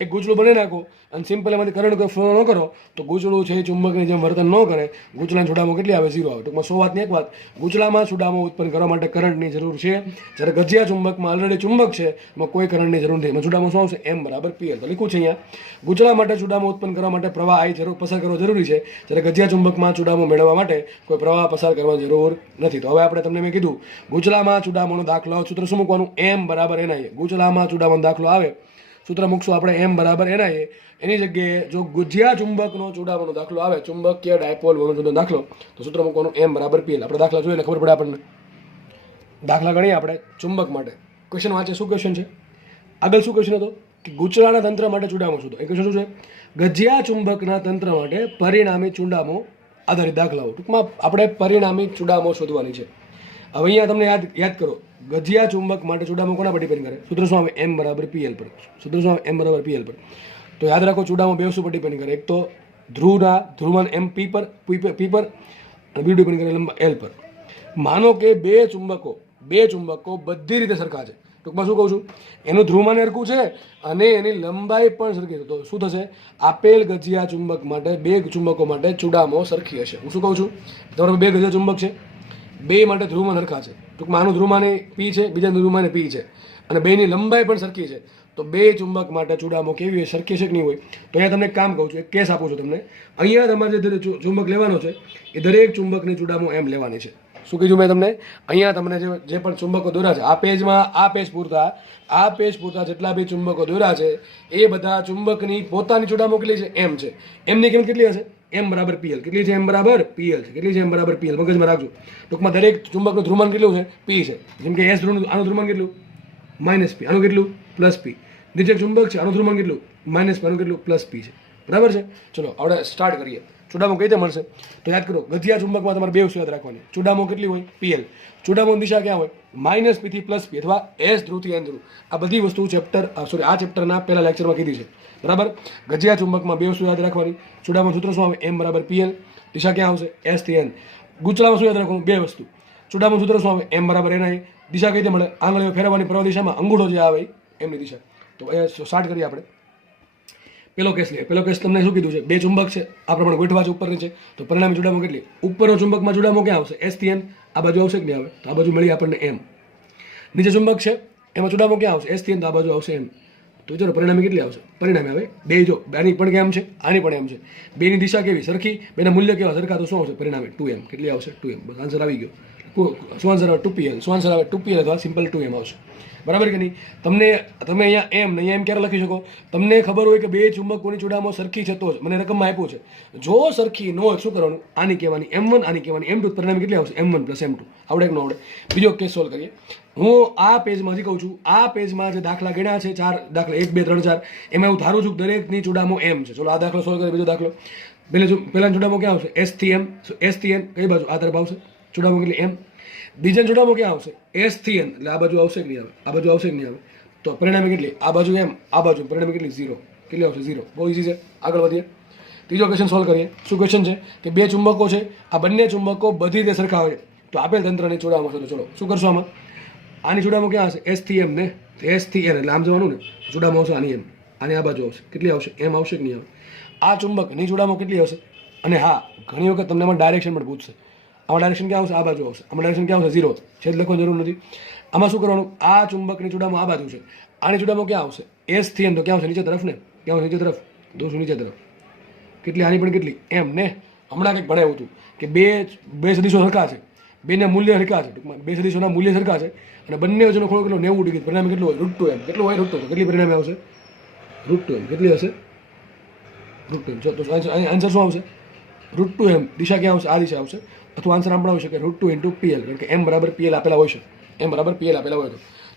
એક ગૂંચળું બનાવી નાખો અને સિમ્પલ એમાંથી કરંટ ફ્લો ન કરો તો ગૂંચળું છે ચુંબકની જેમ વર્તન ન કરે. ગૂંચળાના ચૂડામો કેટલી આવે? 0 આવે. ટૂંકમાં 100 વાતની એક વાત, ગૂંચળામાં ચૂડામો ઉત્પન્ન કરવા માટે કરંટની જરૂર છે. જ્યારે ગજિયા ચુંબકમાં ઓલરેડી ચુંબક છે એમાં કોઈ કરંટની જરૂર નથી. એમાં ચૂડામો શું આવશે? એમ બરાબર પીએલ. તો લખ્યું છે અહીંયા ગૂંચળા માટે ચૂડામો ઉત્પન્ન કરવા માટે પ્રવાહ આઈ પસાર કરવો જરૂરી છે. જ્યારે ગજિયા ચુંબકમાં ચૂડામો મેળવવા માટે કોઈ પ્રવાહ પસાર કરવાની જરૂર નથી. તો હવે આપણે તમને મેં કીધું ગૂંચળામાં ચૂડામોનો દાખલો સૂત્ર શું મૂકવાનું? એમ બરાબર એન આઈ. ગૂંચળામાં ચૂડામોનો દાખલો આવે સૂત્ર મૂકશું આપણે એમ બરાબર એન આઈ. એની જગ્યાએ જો ગજિયા ચુંબકનો ચૂડામોનો દાખલો આવે, ચુંબકીય ડાયપોલ વળાંકનો દાખલો, તો સૂત્ર મૂકવાનું એમ બરાબર પીએલ. આપણે દાખલા જોઈએ એટલે ખબર પડે આપણને. દાખલા ગણીએ આપણે ચુંબક માટે. ક્વેશ્ચન વાંચે. શું ક્વેશ્ચન છે? આગળ શું ક્વેશ્ચન હતો કે ગૂંચળાના તંત્ર માટે ચૂડામો શોધો. એ ક્વેશ્ચન શું છે? ગજિયા ચુંબકના તંત્ર માટે પરિણામી ચૂડામો આધારિત દાખલાઓ. ટૂંકમાં આપણે પરિણામી ચૂડામો શોધવાની છે. હવે અહીંયા તમને યાદ કરો, ગજિયા ચુંબક માટે ચૂડામો કોના પર ડિપેન્ડ કરે? સૂત્ર શું આવે? એમ બરાબર પીએલ પર. સૂત્ર શું આવે? એમ બરાબર પીએલ પર. તો યાદ રાખો ચૂડામો બે વસ્તુ પર ડિપેન્ડ કરે. એક તો ધ્રુવમાન એમ પી પર અને બીજું ડિપેન્ડ કરે લંબાઈ એલ પર. માનો કે બે ચુંબકો બધી રીતે સરખા છે. ટૂંકમાં શું કહું છું? એનું ધ્રુવમાન સરખું છે અને એની લંબાઈ પણ સરખી છે. તો શું થશે? આપેલ ગજિયા ચુંબક માટે બે ચુંબકો માટે ચૂડામો સરખી હશે. હું શું કહું છું? તમારા બે ગજિયા ચુંબક છે, બે માટે ધ્રુવમાન સરખા છે. ટૂંકમાં આનું ધ્રુવમાને પી છે, બીજાનું ધ્રુવમાને પી છે, અને બેની લંબાઈ પણ સરખી છે. તો બે ચુંબક માટે ચૂડામો કેવી હોય? સરખી છે કે નહીં હોય? તો અહીંયા તમને એક કામ કહું છું, એક કેસ આપું છું તમને. અહીંયા તમારે જે ચુંબક લેવાનો છે એ દરેક ચુંબકની ચૂડામો એમ લેવાની છે. શું કીધું મેં તમને? અહીંયા તમને જે પણ ચુંબકો દોર્યા છે આ પેજ પૂરતા જેટલા બી ચુંબકો દોર્યા છે એ બધા ચુંબકની પોતાની ચૂડામો કેટલી છે? એમ છે. એમની કિંમત કેટલી હશે? એમ બરાબર પીએલ. કેટલી છે? એમ બરાબર પીએલ છે. કેટલી છે? એમ બરાબર પીએલ. મગજમાં રાખજો. ટૂંકમાં દરેક ચુંબકનું ધ્રુવમાન કેટલું છે? પી છે. જેમ કે એસ ધ્રુવનું આનું ધ્રુવમાન કેટલું? માઇનસ પી. આનું કેટલું? પ્લસ પી. નીચે ચુંબક છે આનું ધ્રુવમાન કેટલું? માઇનસ પી. આનું કેટલું? પ્લસ પી છે. બરાબર છે? ચલો આપણે સ્ટાર્ટ કરીએ. ચૂડામો કઈ રીતે મળશે? તો યાદ કરો, ગજિયા ચુંબકમાં તમારે બે વસ્તુ યાદ રાખવાની. ચૂડામો કેટલી હોય? પીએલ. ચૂડામોની દિશા ક્યાં હોય? માઇનસ પી થી પ્લસ પી અથવા એસ ધ્રુવથી એન ધ્રુવ. આ બધી વસ્તુ આ ચેપ્ટરના પહેલા લેક્ચરમાં કીધી છે. બરાબર? ગજિયા ચુંબકમાં બે વસ્તુ યાદ રાખવાની. ચૂડામો સૂત્ર શું આવે? એમ બરાબર પીએલ. દિશા ક્યાં આવશે? એસ થી એન. ગૂંચળામાં શું યાદ રાખવાનું? બે વસ્તુ. ચૂડામો સૂત્ર શું આવે? એમ બરાબર એન આઈ. દિશા કઈ રીતે મળે? આંગળીઓ ફેરવવાની પ્રવાહ દિશામાં અંગૂઠો જે આવે એમની દિશા. તો એ સ્ટાર્ટ કરીએ આપણે. પેલો કેસ લઈએ. પેલો કેસ તમને શું કીધું છે? બે ચુંબક છે, આ પ્રમાણે ગોઠવા છે ઉપરની છે. તો પરિણામી ચૂડામો કેટલી? ઉપરનો ચુંબકમાં ચૂડામો ક્યાં આવશે? એસ થી એન. આ બાજુ આવશે કે નહીં આવે? તો આ બાજુ મળી આપણને એમ. નીચે ચુંબક છે એમાં ચૂડામો ક્યાં આવશે? એસ થી એન. તો આ બાજુ આવશે એમ. તો ચલો પરિણામી કેટલી આવશે? પરિણામી આવે બે. જો આની પણ કેમ છે, આની પણ એમ છે. બેની દિશા કેવી? સરખી. બેના મૂલ્ય કેવા? સરખા. તો શું આવશે? પરિણામી 2m. કેટલી આવશે? 2m. બસ આન્સર આવી ગયો. શું આન્સર આવે 2pl, શું આન્સર આવે 2pl અથવા સિમ્પલ 2m આવશે, બરાબર કે નહીં. તમે અહીંયા એમ ને અહીંયા એમ ક્યારે લખી શકો, તમને ખબર હોય કે બે ચુંબકોની જોડામાં સરખી છે તો જ મને રકમમાં આપ્યું છે. જો સરખી ન હોય શું કરવાનું, આની કહેવાની m1, આની કહેવાની m2, પરિણામ કેટલી આવશે m1 + m2. આવડે કે ન આવડે? બીજો કેસ સોલ્વ કરીએ. હું આ પેજમાં હજી કહું છું, આ પેજમાં જે દાખલા ગણ્યા છે 4 દાખલા 1 2 3 4, એમાં હું ધારું છું કે દરેકની જોડામાં m છે. ચલો આ દાખલો સોલ્વ કરીએ. બીજો દાખલો, પહેલા જોડામાં ક્યાં આવશે s થી m, s થી n કઈ બાજુ આ તરફ આવશે, જોડામાં કેટલી m. બીજા જોડામાં ક્યાં આવશે s થી n, એટલે આ બાજુ આવશે કે નહીં આવે, આ બાજુ આવશે કે નહીં આવે. તો પરિણામે કેટલી, આ બાજુ m, આ બાજુ પરિણામે કેટલી 0, કેટલી આવશે 0. બહુ ઈઝી છે. આગળ વધીએ. ત્રીજો ક્વેશ્ચન સોલ્વ કરીએ. શું ક્વેશ્ચન છે કે બે ચુંબકો છે, આ બંને ચુંબકો બધી રીતે સરખા હોય તો આપેલ તંત્રની જોડામાં છે. તો ચલો શું કરશો આમાં, આની જોડામાં ક્યાં આવશે s થી m ને, s થી n એટલે આમ જવાનું ને, જોડામાં આવશે આની m, આની આ બાજુ આવશે, કેટલી આવશે m આવશે કે નહીં આવે. આ ચુંબકની જોડામાં કેટલી આવશે. અને હા, ઘણી વખત તમને આમાં ડાયરેક્શન પણ પૂછશે. આમાં ડાયરેક્શન ક્યાં આવશે, આ બાજુ આવશે. આમાં ડાયરેક્શન ક્યાં આવશે 0, છેદ લખવાની જરૂર નથી. આમાં શું કરવાનું, આ ચુંબકની જોડામાં આ બાજુ છે, આની જોડામાં ક્યાં આવશે s થી n, તો ક્યાં આવશે નીચે તરફ ને, ક્યાં આવશે નીચે તરફ, દોશું નીચે તરફ. કેટલી, આની પણ કેટલી m ને. હમણાં કંઈક ભણાવ્યું હતું કે બે સદીશો સરખા છે, બેને મૂલ્ય સરખા છે, ટૂંકમાં બે સદીશોના મૂલ્ય સરખા છે અને બંને વચ્ચેનો ખૂણો કેટલો 90 ડિગ્રી, પરિણામે કેટલું હોય √2m. કેટલું હોય √2, કેટલી પરિણામે આવશે √2m. કેટલી હશે √2m. તો આન્સર શું આવશે √2m. દિશા ક્યાં આવશે, આ દિશા આવશે. અથવા આન્સર આમ પણ આવી શકે √2 × pl, કારણ કે m = pl આપેલા હોય છે, m = pl આપેલા હોય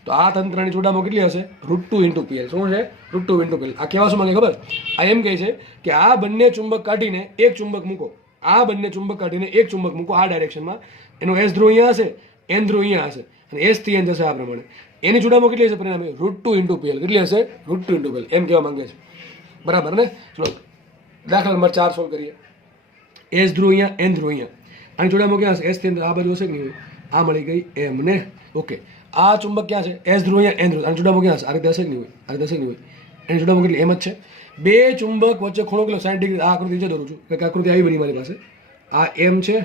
તો આ તંત્રની જોડામાં કેટલી હશે √2 × pl. શું છે √2 × pl. આ કહેવા શું માંગે ખબર, આ એમ કહે છે કે આ બંને ચુંબક કાઢીને એક ચુંબક મૂકો, આ બંને ચુંબક કાઢીને એક ચુંબક મૂકો આ ડાયરેક્શનમાં, એનો s ધ્રુવ અહીંયા હશે, n ધ્રુવ અહીંયા હશે અને s થી n જશે આ પ્રમાણે. એની જોડામાં કેટલી હશે પરિણામે √2 × pl. કેટલી હશે √2 × pl, એમ કહેવા માંગે છે, બરાબર ને. ચલો દાખલા નંબર 4 સોલ્વ કરીએ. s ધ્રુવ અહીંયા, n ધ્રુવ અહીંયા, આની જોડામાં ક્યાં હશે s થી n, આ બાજુ હશે કે નહીં હોય, આ મળી ગઈ m ને. ઓકે, આ ચુંબક ક્યાં છે s ધ્રુવ અહીંયા, n ધ્રુવ, આની જોડામાં ક્યાં હશે, આ રીતે હશે કે નહીં હોય, આ રીતે હશે કે નહીં હોય. એની જોડામાં કેટલી m જ છે. બે ચુંબક વચ્ચે ખૂણો કેટલો 60 ડિગ્રી. આ આકૃતિ નીચે દોરું છું, કે આકૃતિ આવી બની મારી પાસે, આ m છે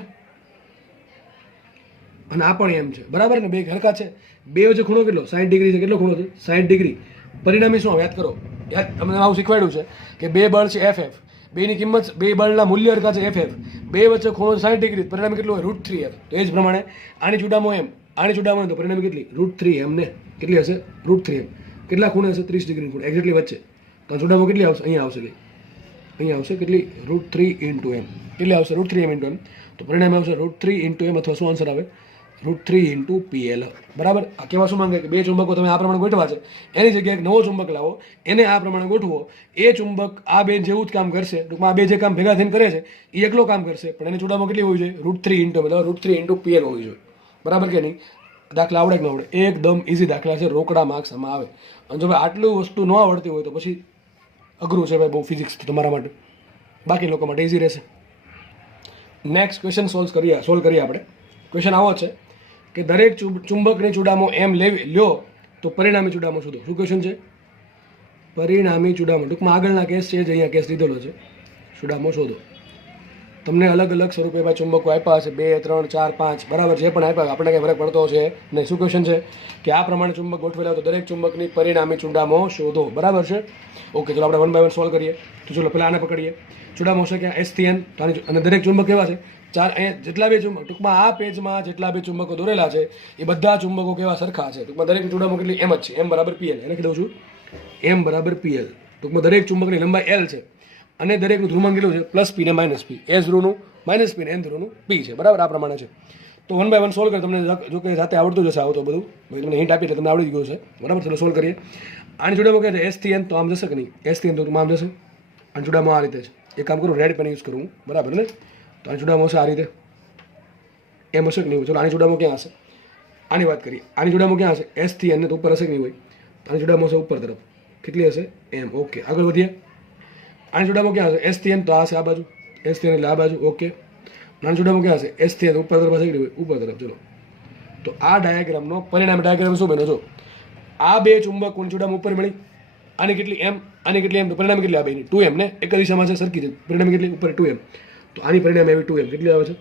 અને આ પણ m છે, બરાબર ને. બે સરખા છે, બે વચ્ચે ખૂણો કેટલો 60 ડિગ્રી છે. કેટલો ખૂણો છે 60 ડિગ્રી. પરિણામે શું યાદ કરો, યાદ અમને આવું શીખવાડ્યું છે કે બે બળ છે ff, બેની કિંમત, બે બળના મૂલ્ય સરખા છે ff, બે વચ્ચે ખૂણો 60 ડિગ્રી, પરિણામે કેટલું હોય √3f. તો એ જ પ્રમાણે આની જોડામાં m, આની જોડામાં તો પરિણામે કેટલી √3m ને. કેટલી હશે √3m. કેટલા ખૂણે હશે 30 ડિગ્રી ખૂણે એક્ઝેક્ટલી વચ્ચે. તો જોડામાં કેટલી આવશે, અહીંયા આવશે, અહીંયા આવશે કેટલી √3 × m. કેટલી આવશે √3m × m. તો પરિણામે આવશે √3 × m, અથવા શું આન્સર આવે √3 × pl, બરાબર. આ કહેવા શું માંગે કે બે ચુંબકો તમે આ પ્રમાણે ગોઠવા છે, એની જગ્યાએ એક નવો ચુંબક લાવો, એને આ પ્રમાણે ગોઠવો, એ ચુંબક આ બે જેવું જ કામ કરશે. ટૂંકમાં આ બે જે કામ ભેગા થઈને કરે છે એ એકલો કામ કરશે, પણ એની જોડામાં કેટલી હોવી જોઈએ √3 × √3 × pl હોવી જોઈએ, બરાબર કે નહીં. દાખલા આવડે કે ન આવડે, એકદમ ઇઝી દાખલા છે, રોકડા માર્ક્સ આમાં આવે. અને જો ભાઈ આટલું વસ્તુ ન આવડતી હોય તો પછી અઘરું છે ભાઈ બહુ ફિઝિક્સ તમારા માટે, બાકી લોકો માટે ઇઝી રહેશે. નેક્સ્ટ ક્વેશ્ચન સોલ્વ કરીએ આપણે. ક્વેશ્ચન આવો છે કે દરેક ચુંબકની જોડામાં m લ્યો તો પરિણામી જોડામાં શોધો. શું ક્વેશ્ચન છે, પરિણામી જોડામાં. ટૂંકમાં આગળના કેસ છે જે અહીંયા કેસ લીધેલો છે, જોડામાં શોધો. તમને અલગ અલગ સ્વરૂપે ભાઈ ચુંબકો આપ્યા હશે 2 3 4 5, બરાબર, જે પણ આપ્યા આપણે કંઈ ફરક પડતો છે નહીં. શું ક્વેશ્ચન છે કે આ પ્રમાણે ચુંબક ગોઠવેલા તો દરેક ચુંબકની પરિણામી જોડામાં શોધો, બરાબર છે. ઓકે, ચલો આપણે 1 બાય 1 સોલ્વ કરીએ. તો ચલો પહેલાં આને પકડીએ. જોડામાં હશે ક્યાં s થી n, અને દરેક ચુંબક કેવા છે 4. અહીંયા જેટલા બે ચુંબક, ટૂંકમાં આ પેજમાં જેટલા બે ચુંબકો દોરેલા છે એ બધા ચુંબકો કેવા સરખા છે. ટૂંકમાં દરેક જોડામાં કેટલી m જ છે, m = pl. એને લખી દઉં છું m = pl. ટૂંકમાં દરેક ચુંબકની લંબાઈ l છે અને દરેકનું ધ્રુવમાન કેટલું છે +p ને -p. s ધ્રુવનું -p ને n ધ્રુવનું p છે, બરાબર. આ પ્રમાણે છે. તો 1 બાય 1 સોલ્વ કરીએ. તમને જો કે જાતે આવડતું જશે આવું તો બધું, ભાઈ તમને હિન્ટ આપી એટલે તમને આવડી ગયું છે, બરાબર. ચલો સોલ્વ કરીએ. આની જોડામાં કહે છે s થી n, તો આમ જશે કે નહીં, s થી n તો આમ જશે. આની જોડામાં આ રીતે છે. એક કામ કરું, રેડ પેન યુઝ કરું હું, બરાબર ને. તો આની જોડામાં હશે આ રીતે, એમ હશે કે નહીં હોય. ચલો આની જોડામાં ક્યાં હશે, આની વાત કરીએ. આની જોડામાં ક્યાં હશે s થી n ને, તો ઉપર હશે કે નહીં હોય. આની જોડામાં હશે ઉપર તરફ, કેટલી હશે m. ઓકે, આગળ વધીએ. આની જોડામાં ક્યાં હશે s થી n, તો આ હશે આ બાજુ, s થી n એટલે આ બાજુ. ઓકે, આની જોડામાં ક્યાં હશે s થી n, ઉપર તરફ હશે કે નહીં હોય, ઉપર તરફ. ચલો, તો આ ડાયાગ્રામનો પરિણામ ડાયાગ્રામ શું બન્યો, જો આ બે ચુંબકોની જોડામાં ઉપર મળી, આની કેટલી m, આની કેટલી m, તો પરિણામ કેટલી આ બેની 2m ને. એક દિશામાં છે સરખી છે, પરિણામ કેટલી ઉપર 2m. તો આની પરિણામ આવી 2m. કેટલી આવે છે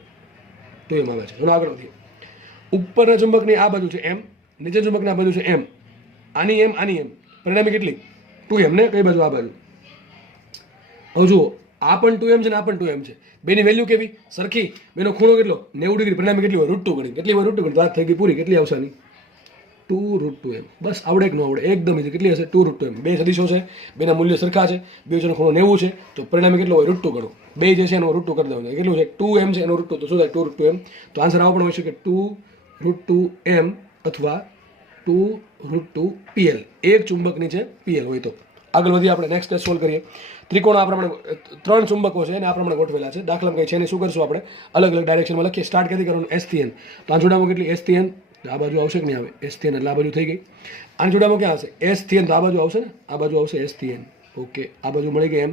2m આવે છે. ચલો આગળ વધીએ. ઉપરના ચુંબકની આ બાજુ છે m, નીચે ચુંબકની આ બાજુ છે m, આની m, આની m, પરિણામે કેટલી 2m ને. કઈ બાજુ, આ બાજુ. હવે જુઓ આ પણ 2m છે ને આ પણ 2m છે, બેની વેલ્યુ કેવી સરખી, બેનો ખૂણો કેટલો 90 ડિગ્રી, પરિણામે કેટલી હોય √2 ગણી, કેટલી હોય √2 ગણી, વાત થઈ ગઈ પૂરી. કેટલી આવશે આની 2√2m. બસ આવડે કે ન આવડે, એકદમ ઇઝી. કેટલી હશે 2√2m. બે સદીશો છે, બેના મૂલ્ય સરખા છે, બે વચ્ચેનો ખૂણો 90 છે, તો પરિણામે કેટલો હોય √2 ગણો. બે જે છે એનો √2 કરી દેવાનો. કેટલું છે 2m છે એનો √2, તો શું થાય 2√2m. તો આન્સર આવો પણ હોય છે કે 2√2m અથવા 2√2pl. એક ચુંબકની છે pl હોય તો. આગળ વધીએ આપણે, નેક્સ્ટ ટેસ્ટ સોલ્વ કરીએ. ત્રિકોણ આ પ્રમાણે 3 ચુંબકો છે અને આ પ્રમાણે ગોઠવેલા છે. દાખલામાં કઈ છે એને શું કરશું આપણે અલગ અલગ ડાયરેક્શનમાં લખીએ. સ્ટાર્ટ ક્યાંથી કરવાનું, s થી n. તો આ જોડામાં કેટલી s થી n, આ બાજુ આવશે કે નહીં આવે, s થી n એટલે આ બાજુ થઈ ગઈ. આની જોડામાં ક્યાં આવશે s થી n, તો આ બાજુ આવશે ને, આ બાજુ આવશે s થી n. ઓકે, આ બાજુ મળી ગઈ m.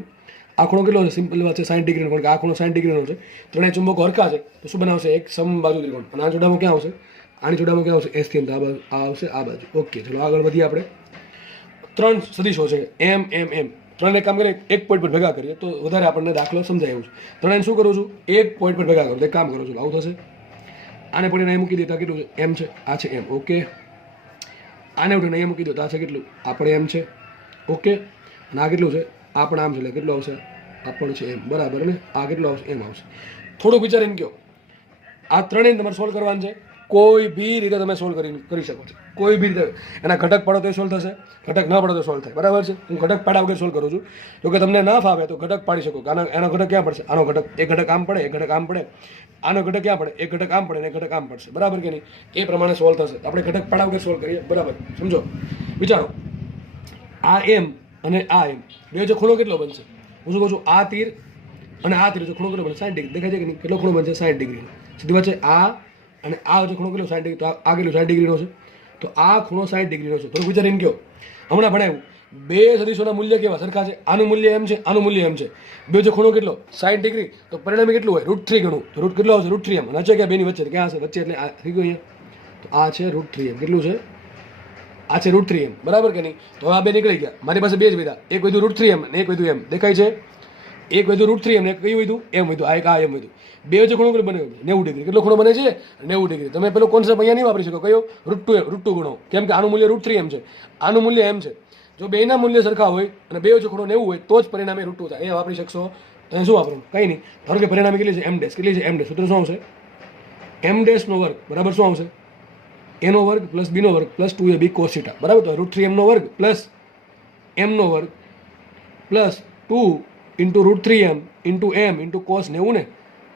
આ ખૂણો કેટલો છે, સિમ્પલ વાત છે 60 ડિગ્રીનો, કારણ કે આ ખૂણો 60 ડિગ્રીનો છે. ત્રણેય ચુંબકો હરખા છે તો શું બનાવશે, એક સમબાજુ ત્રિકોણ. અને આ જોડામાં ક્યાં આવશે, આની જોડામાં ક્યાં આવશે s થી n, તો આ બાજુ આ આવશે આ બાજુ. ઓકે, ચલો આગળ વધીએ આપણે. 3 સદીશો છે m m m. ત્રણે કામ કરીએ એક પોઈન્ટ પર ભેગા કરીએ તો વધારે આપણને દાખલો સમજાય એવું છે. ત્રણેય શું કરું છું, એક પોઈન્ટ પર ભેગા કરું તો એક કામ કરું છું, આવું થશે. આને પણ અહીંયા મૂકી દીધા, કેટલું છે m છે, આ છે m. ઓકે, આને ઉઠીને અહીંયા મૂકી દો તો આ છે કેટલું, આ પણ m છે. ઓકે, અને આ કેટલું છે, આ પણ આમ છે, એટલે કેટલું આવશે, આ પણ છે m. બરાબર ને, આ કેટલું આવશે m આવશે. થોડુંક વિચારીને કહો. આ ત્રણેય તમારે સોલ્વ કરવાનું છે. કોઈ બી રીતે તમે સોલ્વ કરી શકો છો, કોઈ બી રીતે. એના ઘટક પાડો તો સોલ્વ થશે, ઘટક ન પાડો તો સોલ્વ થાય. બરાબર છે, હું ઘટક પાડ્યા વગર સોલ્વ કરું છું. જો કે તમને ના ફાવે તો ઘટક પાડી શકો. એનો ઘટક ક્યાં પડશે, આનો ઘટક, એક ઘટક આમ પડે, એક ઘટક આમ પડે. આનો ઘટક ક્યાં પડે, એક ઘટક આમ પડે ને એક ઘટક આમ પડશે. બરાબર કે નહીં, એ પ્રમાણે સોલ્વ થશે. આપણે ઘટક પાડ્યા વગર સોલ્વ કરીએ. બરાબર, સમજો. વિચારો, આ m અને આ m બે વચ્ચે ખૂણો કેટલો બનશે. હું શું કહું છું, આ તીર અને આ તીર ખૂણો કેટલો બનશે, 60 ડિગ્રી. દેખાય છે કે નહીં, કેટલો ખૂણો બનશે, 60 ડિગ્રી. સીધી વાત છે, આ અને આ વચ્ચે ખૂણો કેટલો 60 ડિગ્રી, તો આ કેટલું 60 ડિગ્રીનો છે, તો આ ખૂણો 60 ડિગ્રીનો છે. થોડુંક વિચારીને કહો. હમણાં ભણાવ્યું, બે સદીશોના મૂલ્ય કેવા સરખા છે, આનું મૂલ્ય m છે, આનું મૂલ્ય m છે. બે વચ્ચે ખૂણો કેટલો 60 ડિગ્રી, તો પરિણામે કેટલું હોય √3 ગણું. તો રૂટ કેટલો આવશે, √3m. અને છે કે બેની વચ્ચે ક્યાં હશે, વચ્ચે એટલે આ થઈ ગયું અહીંયા. તો આ છે √3m. કેટલું છે, આ છે √3m. બરાબર કે નહીં. તો આ બે નીકળી ગયા. મારી પાસે બે જ વધ્યા, એક વધ્યું √3m અને એક વધ્યું m. દેખાય છે, એક વધ્યું √3m ને એક કયું વધ્યું, m વધ્યું. આ એક આ m વધ્યું. બે વચ્ચે ખૂણો કેટલો બને, 90 ડિગ્રી. કેટલો ખૂણો બને છે, 90 ડિગ્રી. તમે પેલો કોન્સેપ્ટ અહીંયા નહીં વાપરી શકો, કયો √2 ગણો, કેમ કે આનું મૂલ્ય √3m છે, આનું મૂલ્ય m છે. જો બેના મૂલ્ય સરખા હોય અને બે વચ્ચે ખૂણો 90 હોય તો જ પરિણામે √2 થાય. અહીંયા વાપરી શકશો તો શું વાપરવું, કંઈ નહીં. ધારો કે પરિણામે કેટલી છે m ડેશ, કેટલી છે m ડેશ. સૂત્ર શું આવશે, m ડેશ નો વર્ગ બરાબર શું આવશે, a નો વર્ગ પ્લસ b નો વર્ગ પ્લસ 2ab cos θ. બરાબર, તો √3m નો વર્ગ પ્લસ m નો વર્ગ plus 2 into √3m into m into cos 90 ને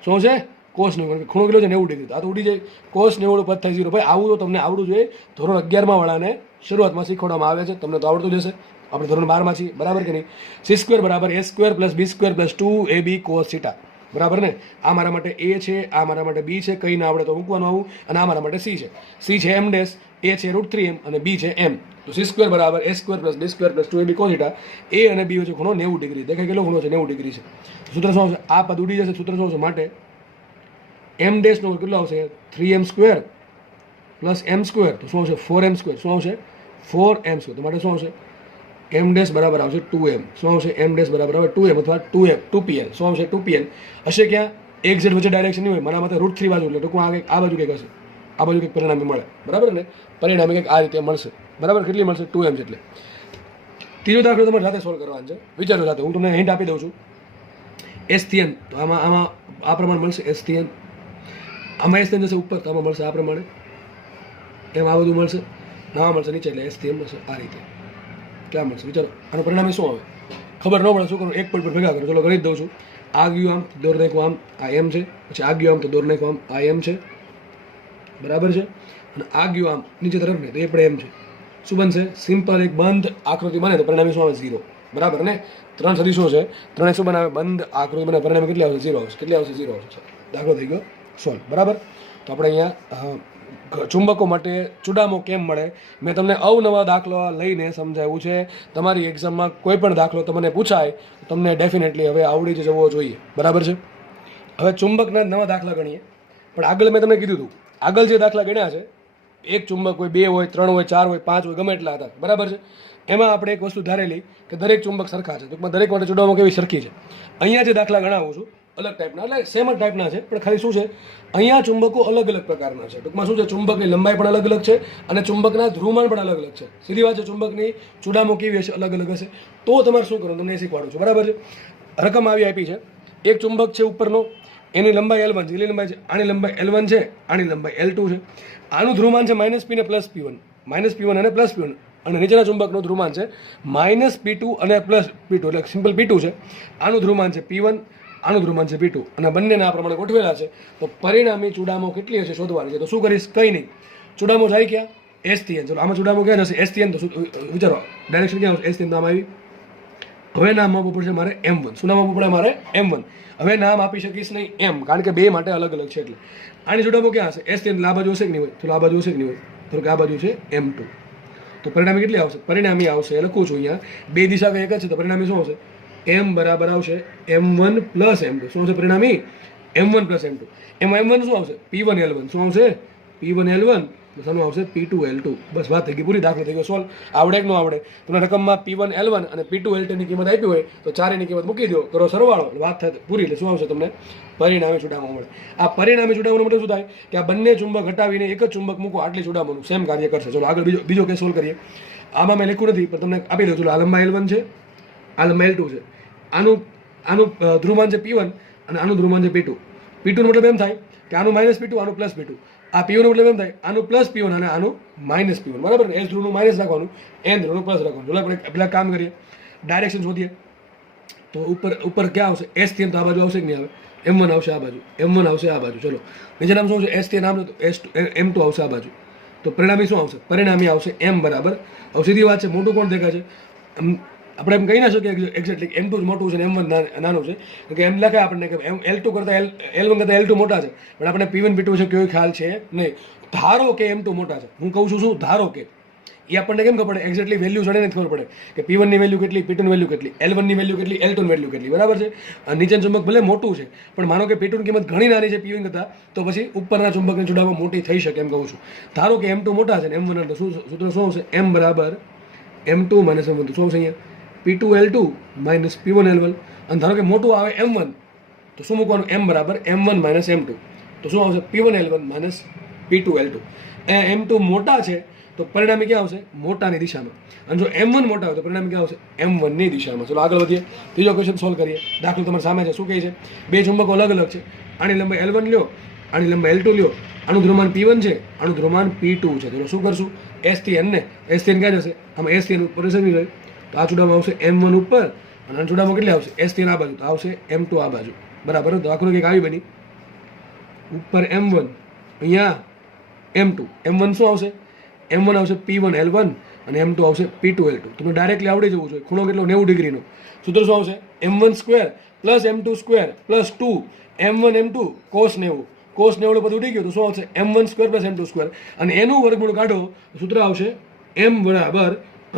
શું છે, cos 90. ખૂણો કેટલો છે 90 ડિગ્રી. આ તો ઉડી જાય, cos 90 પદ થાય 0. ભાઈ આવું તો તમને આવડવું જોઈએ. ધોરણ 11માં વાળાને શરૂઆતમાં શીખવાડવામાં આવે છે, તમને તો આવડતું જશે. આપણે ધોરણ 12માં છીએ. બરાબર કે નહીં. c² બરાબર a² plus b² plus 2ab cos θ. બરાબર ને. આ મારા માટે a છે, આ મારા માટે b છે, કંઈ ના આવડે તો મૂકવાનું આવું. અને આ મારા માટે c છે. c છે m ડેશ, a છે √3m અને b છે m. તો c² બરાબર a² plus b² plus 2ab cos θ. a અને b વચ્ચે ખૂણો 90 ડિગ્રી. દેખાય કેટલો ખૂણો છે, 90 ડિગ્રી છે. સૂત્ર શું આવશે, આ પદ ઉડી જશે. સૂત્ર શું આવશે, માટે m ડેશ નો કેટલો આવશે, 3m² પ્લસ m², તો શું આવશે 4m². શું આવશે 4m². તો માટે શું આવશે, m ડેશ બરાબર આવશે 2m. શું આવશે, m ડેશ બરાબર આવે 2m અથવા 2pl. શું આવશે 2pl. હશે ક્યાં, એક ઝેડ વચ્ચે ડાયરેક્શન નહીં હોય. મારા માટે √3 બાજુ, એટલે ટૂંકમાં આ બાજુ કંઈક હશે, આ બાજુ કંઈક પરિણામે મળે. બરાબર ને, પરિણામે કંઈક આ રીતે મળશે. બરાબર, કેટલી મળશે, 2m જેટલે. ત્રીજો દાખલો તમારે સાથે સોલ્વ કરવાનો છે. વિચારો સાથે, હું તમને હિન્ટ આપી દઉં છું. s થી n, તો આમાં આ પ્રમાણે મળશે s થી n. આમાં s થી n જશે ઉપર, તો આમાં મળશે આ પ્રમાણે. એમ આ બધું મળશે, ના મળશે નીચે, એટલે s થી n મળશે આ રીતે. ક્યાં મળશે વિચારો. આનું પરિણામે શું આવે ખબર ન પડે, શું કરું, એક પોઈન્ટ પર ભેગા કરો. ચલો ગણિત દઉં છું. આ ગયું આમ, દોર નાખું આમ, આ m છે. પછી આ ગયું આમ તો દોર નાખું આમ, આ m છે. બરાબર છે. અને આ ગયું આમ નીચે તરફ ને, તો એ પણ m છે. શું બનશે, સિમ્પલ એક બંધ આકૃતિ બને તો પરિણામે શું આવે, 0. બરાબર ને. 3 સદીશો છે, ત્રણે શું બનાવે, બંધ આકૃતિ બને, પરિણામે કેટલી આવશે, 0 આવશે. કેટલી આવશે, 0 આવશે. દાખલો થઈ ગયો સોલ્વ. બરાબર. તો આપણે અહીંયા ચુંબકો માટે ચુડામો કેમ મળે, મેં તમને અવનવા દાખલો લઈને સમજાવ્યું છે. તમારી એક્ઝામમાં કોઈ પણ દાખલો તમને પૂછાય તમને ડેફિનેટલી હવે આવડી જ જવો જોઈએ. બરાબર છે. હવે ચુંબકના નવા દાખલા ગણીએ. પણ આગળ મેં તમને કીધું હતું, આગળ જે દાખલા ગણ્યા છે, એક ચુંબક હોય, 2 હોય, 3 હોય, 4 હોય, 5 હોય, ગમે એટલા હતા. બરાબર છે. એમાં આપણે એક વસ્તુ ધારેલી કે દરેક ચુંબક સરખા છે. ટૂંકમાં દરેક માટે ચુડામો કેવી સરખી છે. અહીંયા જે દાખલા ગણાવું છું અલગ ટાઈપના, એટલે સેમ જ ટાઈપના છે, પણ ખાલી શું છે, અહીંયા ચુંબકો અલગ અલગ પ્રકારના છે. ટૂંકમાં શું છે, ચુંબકની લંબાઈ પણ અલગ અલગ છે અને ચુંબકના ધ્રુવમાન પણ અલગ અલગ છે. સીધી વાત છે, ચુંબકની ચુડામો કેવી હશે, અલગ અલગ હશે. તો તમારે શું કરવું, તમને એ શીખવાડું છું. બરાબર છે. રકમ આવી આપી છે, એક ચુંબક છે ઉપરનો, એની લંબાઈ L1 છે, એની લંબાઈ છે, આની લંબાઈ L1 છે, આની લંબાઈ L2 છે. આનું ધ્રુવમાન છે -p ને +p1, -p1 અને +p1, અને નીચેના ચુંબકનું ધ્રુવમાન છે -p2 અને +p2, એટલે સિમ્પલ p2 છે. આનું ધ્રુવમાન છે p1, આનું ધ્રુવમાન છે p2, અને બંનેને આ પ્રમાણે ગોઠવેલા છે. તો પરિણામી ચૂડામો કેટલી હશે શોધવાની છે. તો શું કરીશ, કંઈ નહીં, ચૂડામો જાય ક્યાં, S થી N. ચલો આમાં ચૂડામો ક્યાં જશે, S થી N. તો વિચારો ડાયરેક્શન ક્યાં આવશે, S થી N. નામ આવી. હવે નામ આપવું પડશે મારે M1. શું નામ આપવું પડે મારે, M1. હવે નામ આપી શકીશ નહીં M, કારણ કે બે માટે અલગ અલગ છે. એટલે આની ચૂડામો ક્યાં હશે, S થી N. આ બાજુ હશે કે નહીં હોય, તો આ બાજુ હશે કે નહીં હોય, તો કે આ બાજુ છે M2. તો પરિણામી કેટલી આવશે, પરિણામી આવશે, લખું છું અહીંયા, બે દિશા કઈ એક જ છે, તો પરિણામી શું આવશે, M બરાબર આવશે M1 પ્લસ M2. શું આવશે પરિણામી, M1 પ્લસ M2. એમાં M1 શું આવશે, P1 L1. શું આવશે, P1 L1, શાનું આવશે, P2 L2. બસ વાત થઈ ગઈ, પૂરી, દાખલો થઈ ગયો સોલ્વ. આવડે કે ન આવડે, તમને રકમમાં P1 L1 અને P2 L2 ની કિંમત આપી હોય તો ચારેની કિંમત મૂકી દો, કરો સરવાળો, વાત થાય પૂરી. એટલે શું આવશે તમને, પરિણામી ચૂડામો મળે. આ પરિણામી ચૂડામોનો મતલબ શું થાય કે આ બંને ચુંબક હટાવીને એક જ ચુંબક મૂકો, આટલી ચૂડામોનું સેમ કાર્ય કરશે. ચલો આગળ બીજો કેસ સોલ્વ કરીએ. આમાં મેં લખ્યું નથી પણ તમને આપી દઉં. ચલો આ લંબાઈ L1 છે, આ લંબાઈ L2 છે. આનું ધ્રુવમાન છે P1 અને આનું ધ્રુવમાન છે P2. P2 નો મતલબ એમ થાય કે આનું -P2, આનું +P2. આ P1 નો મતલબ એમ થાય આનું +P1 અને આનું -P1. બરાબર ને, S ધ્રુવનું માઇનસ રાખવાનું, N ધ્રુવનું પ્લસ રાખવાનું. ચલો આપણે પેલા કામ કરીએ, ડાયરેક્શન શોધીએ. તો ઉપર ક્યાં આવશે, S થી N. તો આ બાજુ આવશે કે નહીં આવે, M1 આવશે આ બાજુ, M1 આવશે આ બાજુ. ચલો નીચે નામ શું છે, S થી N નામ, M2 આવશે આ બાજુ. તો પરિણામી શું આવશે, પરિણામી આવશે M બરાબર. હવે સીધી વાત છે, મોટું કોણ દેખાય છે, આપણે એમ કહી ના શકીએ એક્ઝેક્ટલી M2 મોટું છે ને M1 નાનું છે, કે એમ લખાય આપણને કે L2 કરતાં L1 કરતાં L2 મોટા છે, પણ આપણે P1 P2 છે કોઈ ખ્યાલ છે નહીં. ધારો કે M2 મોટા છે, હું કહું છું શું, ધારો કે, એ આપણને કેમ ખબર પડે, એક્ઝેક્ટલી વેલ્યુ જણે ખબર પડે કે P1 ની વેલ્યુ કેટલી, P2 ની વેલ્યુ કેટલી, L1 ની વેલ્યુ કેટલી, L2 ની વેલ્યુ કેટલી. બરાબર છે. નીચેનું ચુંબક ભલે મોટું છે, પણ માનો કે P2 ની કિંમત ઘણી નાની છે P1 કરતાં, તો પછી ઉપરના ચુંબકની ચૂડામો મોટી થઈ શકે એમ કહું છું. ધારો કે M2 મોટા છે ને M1, સૂત્ર શું આવશે, M બરાબર M2 - M1. શું આવશે અહીંયા, P2 L2 - P1 L1. અને ધારો કે મોટું આવે M1, તો શું મૂકવાનું, M બરાબર M1 - M2. તો શું આવશે, P1 L1 - P2 L2. M2 મોટા છે તો પરિણામી ક્યાં આવશે, મોટાની દિશામાં. અને જો M1 મોટા હોય તો પરિણામી ક્યાં આવશે, M1 ની દિશામાં. ચલો આગળ વધીએ, ત્રીજો ક્વેશ્ચન સોલ્વ કરીએ. દાખલો તમારી સામે છે. શું કહે છે, બે ચુંબકો અલગ અલગ છે, આની લંબાઈ L1 લ્યો, આની લંબાઈ L2 લ્યો. આનું ધ્રુવમાન P1 છે, આનું ધ્રુવમાન P2 છે. તો શું કરશું, S થી N ને, S થી N ક્યાં જશે, આમાં S થી N ઉપર જશે નહીં, તો આ ચૂડામો આવશે M1 ઉપર, અને આ ચૂડામો કેટલી આવશે, S થી N આ બાજુ, તો આવશે M2 આ બાજુ. બરાબર. તો આખું કંઈક આવી બની, ઉપર M1, અહીંયા M2. M1 શું આવશે, M1 આવશે P1 L1 અને M2 આવશે P2 L2. તમને ડાયરેક્ટલી આવડી જવું જોઈએ. ખૂણો કેટલો, 90 ડિગ્રીનો. સૂત્ર શું આવશે, M1² + M2² + 2 M1 M2 cos 90. cos 90 બધું ઉડી ગયું તો શું આવશે, M1² + M2². અને એનું વર્ગમૂળ કાઢો, સૂત્ર આવશે M બરાબર √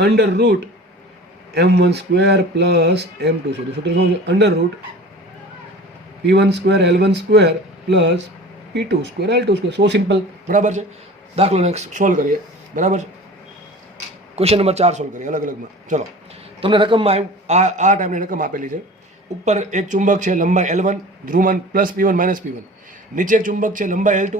M1² + M2². સૂત્ર શું છે, √ P1² L1² + P2² L2². સો સિમ્પલ. બરાબર છે. દાખલો નેક્સ્ટ સોલ્વ કરીએ. બરાબર છે. ક્વેશ્ચન નંબર 4 સોલ્વ કરીએ અલગ અલગમાં. ચલો તમને રકમમાં આ ટાઈપની રકમ આપેલી છે. ઉપર એક ચુંબક છે, લંબાઈ L1, ધ્રુવમાન +P1 - P1. નીચે એક ચુંબક છે, લંબાઈ L2,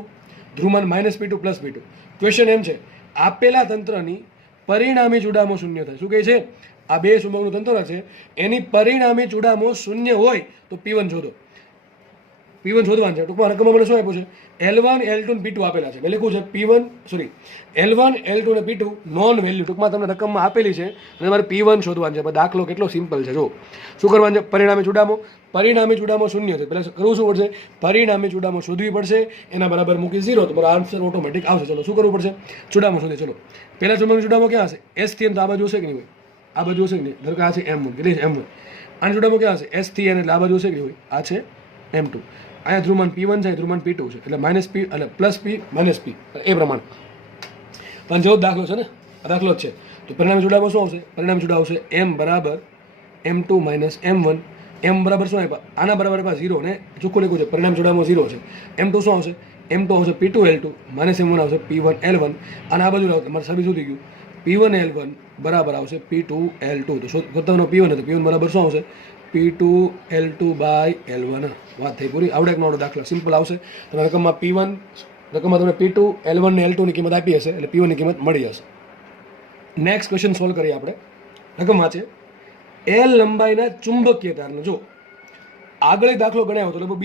ધ્રુવમાન -P2 + P2. ક્વેશ્ચન એમ છે, આપેલા તંત્રની પરિણામી ચૂડામો શૂન્ય થાય. શું કહે છે, આ બે ચુંબકનું તંત્ર છે, એની પરિણામી ચૂડામો શૂન્ય હોય તો P1 શોધો. P1 શોધવાનું છે. ટૂંકમાં રકમમાં મને શું આપ્યું છે, L1 L2 ને P2 આપેલા છે. મેં લખ્યું છે L1 L2 ને P2 નોન વેલ્યુ ટૂંકમાં તમને રકમમાં આપેલી છે, અને તમારે P1 શોધવાનું છે. દાખલો કેટલો સિમ્પલ છે. જો શું કરવાનું છે, પરિણામી ચૂડામો શૂન્ય છે. પહેલાં કરવું શું પડશે, પરિણામી ચૂડામો શોધવી પડશે, એના બરાબર મૂકી 0, તમારો આન્સર ઓટોમેટિક આવશે. ચલો શું કરવું પડશે, ચૂડામો શોધે. ચલો પહેલા ચુંબકનો ચૂડામો ક્યાં હશે, S થી N. તો આ બાજુ હશે કે નહીં હોય, આ બાજુ હશે કે નહીં, ધારો કે આ છે M1, કેટલી છે M1. આનો ચૂડામો ક્યાં હશે, S થી N, એટલે આ બાજુ હશે કે નહીં હોય, આ છે M2. અહીંયા ધ્રુવમાન P1 છે, ધ્રુવમાન P2 છે, એટલે -P એટલે +P -P એ પ્રમાણે. પણ જેવો દાખલો છે ને, આ દાખલો જ છે. તો પરિણામી ચૂડામો શું આવશે, પરિણામી ચૂડામો આવશે M બરાબર M2 - M1. M બરાબર શું આપ્યા, આના બરાબર આપ્યા 0, ને ચોખ્ખું લખ્યું છે પરિણામી ચૂડામો 0 છે. M2 શું આવશે, M2 આવશે P2 L2 - M1 આવશે P1 L1. અને આ બાજુ લાવો, તમારે સભી શું થઈ ગયું, P1 L1 બરાબર આવશે P2 L2. તો શોધવાનો P1 હતો, P1 બરાબર શું આવશે, P2 L2/L1. વાત થઈ પૂરી. આવડે કે દાખલા સિમ્પલ આવશે. તમે રકમમાં તમને P2 L1 ને L2 ની કિંમત આપી હશે, એટલે P1 ની કિંમત મળી જશે. નેક્સ્ટ ક્વેશ્ચન સોલ્વ કરીએ આપણે. રકમમાં છે L લંબાઈના ચુંબકીય તારનો. જો આગળ એક દાખલો ગણાયો હતો, લગભગ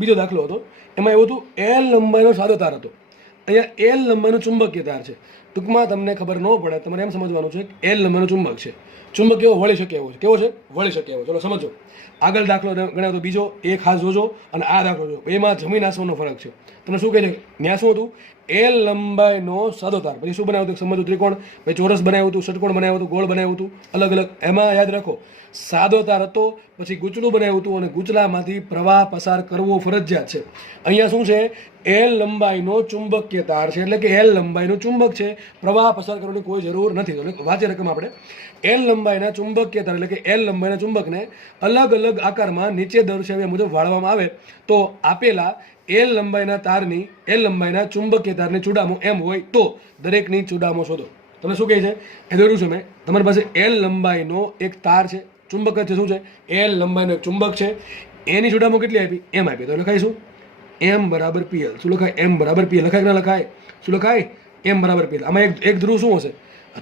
બીજો દાખલો હતો. એમાં એવું હતું એલ લંબાઈનો સાદો તાર હતો. અહીંયા એલ લંબાઈનો ચુંબકીય તાર છે. ટૂંકમાં તમને ખબર ન પડે, તમારે એમ સમજવાનું છે કે એલ લંબાઈનો ચુંબક છે. ચુંબક કેવો વળી શકે એવો છે. કેવો છે? વળી શકે એવો. ચલો સમજો. આગળ દાખલો ગણાયો હતો બીજો, એ ખાસ જોજો. અને આ દાખલો જો, બેમાં જમીન આસમાનનો ફરક છે. તમને શું કહે છે? ત્યાં શું હતું? એલ લંબાઈનો સાદો તાર. પછી શું બનાવ્યું હતું? સમજો ત્રિકોણ, પછી ચોરસ બનાવ્યું હતું, ષટકોણ બનાવ્યું હતું, ગોળ બનાવ્યું હતું, અલગ અલગ. એમાં યાદ રાખો સાદો તાર હતો, પછી ગૂંચળું બનાવ્યું હતું, અને ગૂંચળામાંથી પ્રવાહ પસાર કરવો ફરજિયાત છે. અહીંયા શું છે? એલ લંબાઈનો ચુંબકીય તાર છે, એટલે કે એલ લંબાઈનું ચુંબક છે. પ્રવાહ પસાર કરવાની કોઈ જરૂર નથી. એટલે વાંચી રકમ આપણે એલ લંબાઈના ચુંબકીય તાર એટલે કે એલ લંબાઈના ચુંબકને અલગ અલગ આકારમાં નીચે દર્શાવ્યા મુજબ વાળવામાં આવે તો આપેલા એલ લંબાઈના ચુંબકીય તારની ચૂડામો એમ હોય તો દરેકની ચૂડામો શોધો. તમે શું કહે છે? એ દોર્યું છે મેં. તમારી પાસે એલ લંબાઈનો એક તાર છે, ચુંબક છે. શું છે? એલ લંબાઈનો એક ચુંબક છે. એની ચૂડામો કેટલી આપી? એમ આપી. તો લખાઈશું એમ બરાબર પીએલ. શું લખાય? એમ બરાબર પીએલ. લખાય કે ના લખાય? શું લખાય? એમ બરાબર પીએલ. આમાં એક ધ્રુવ શું હશે?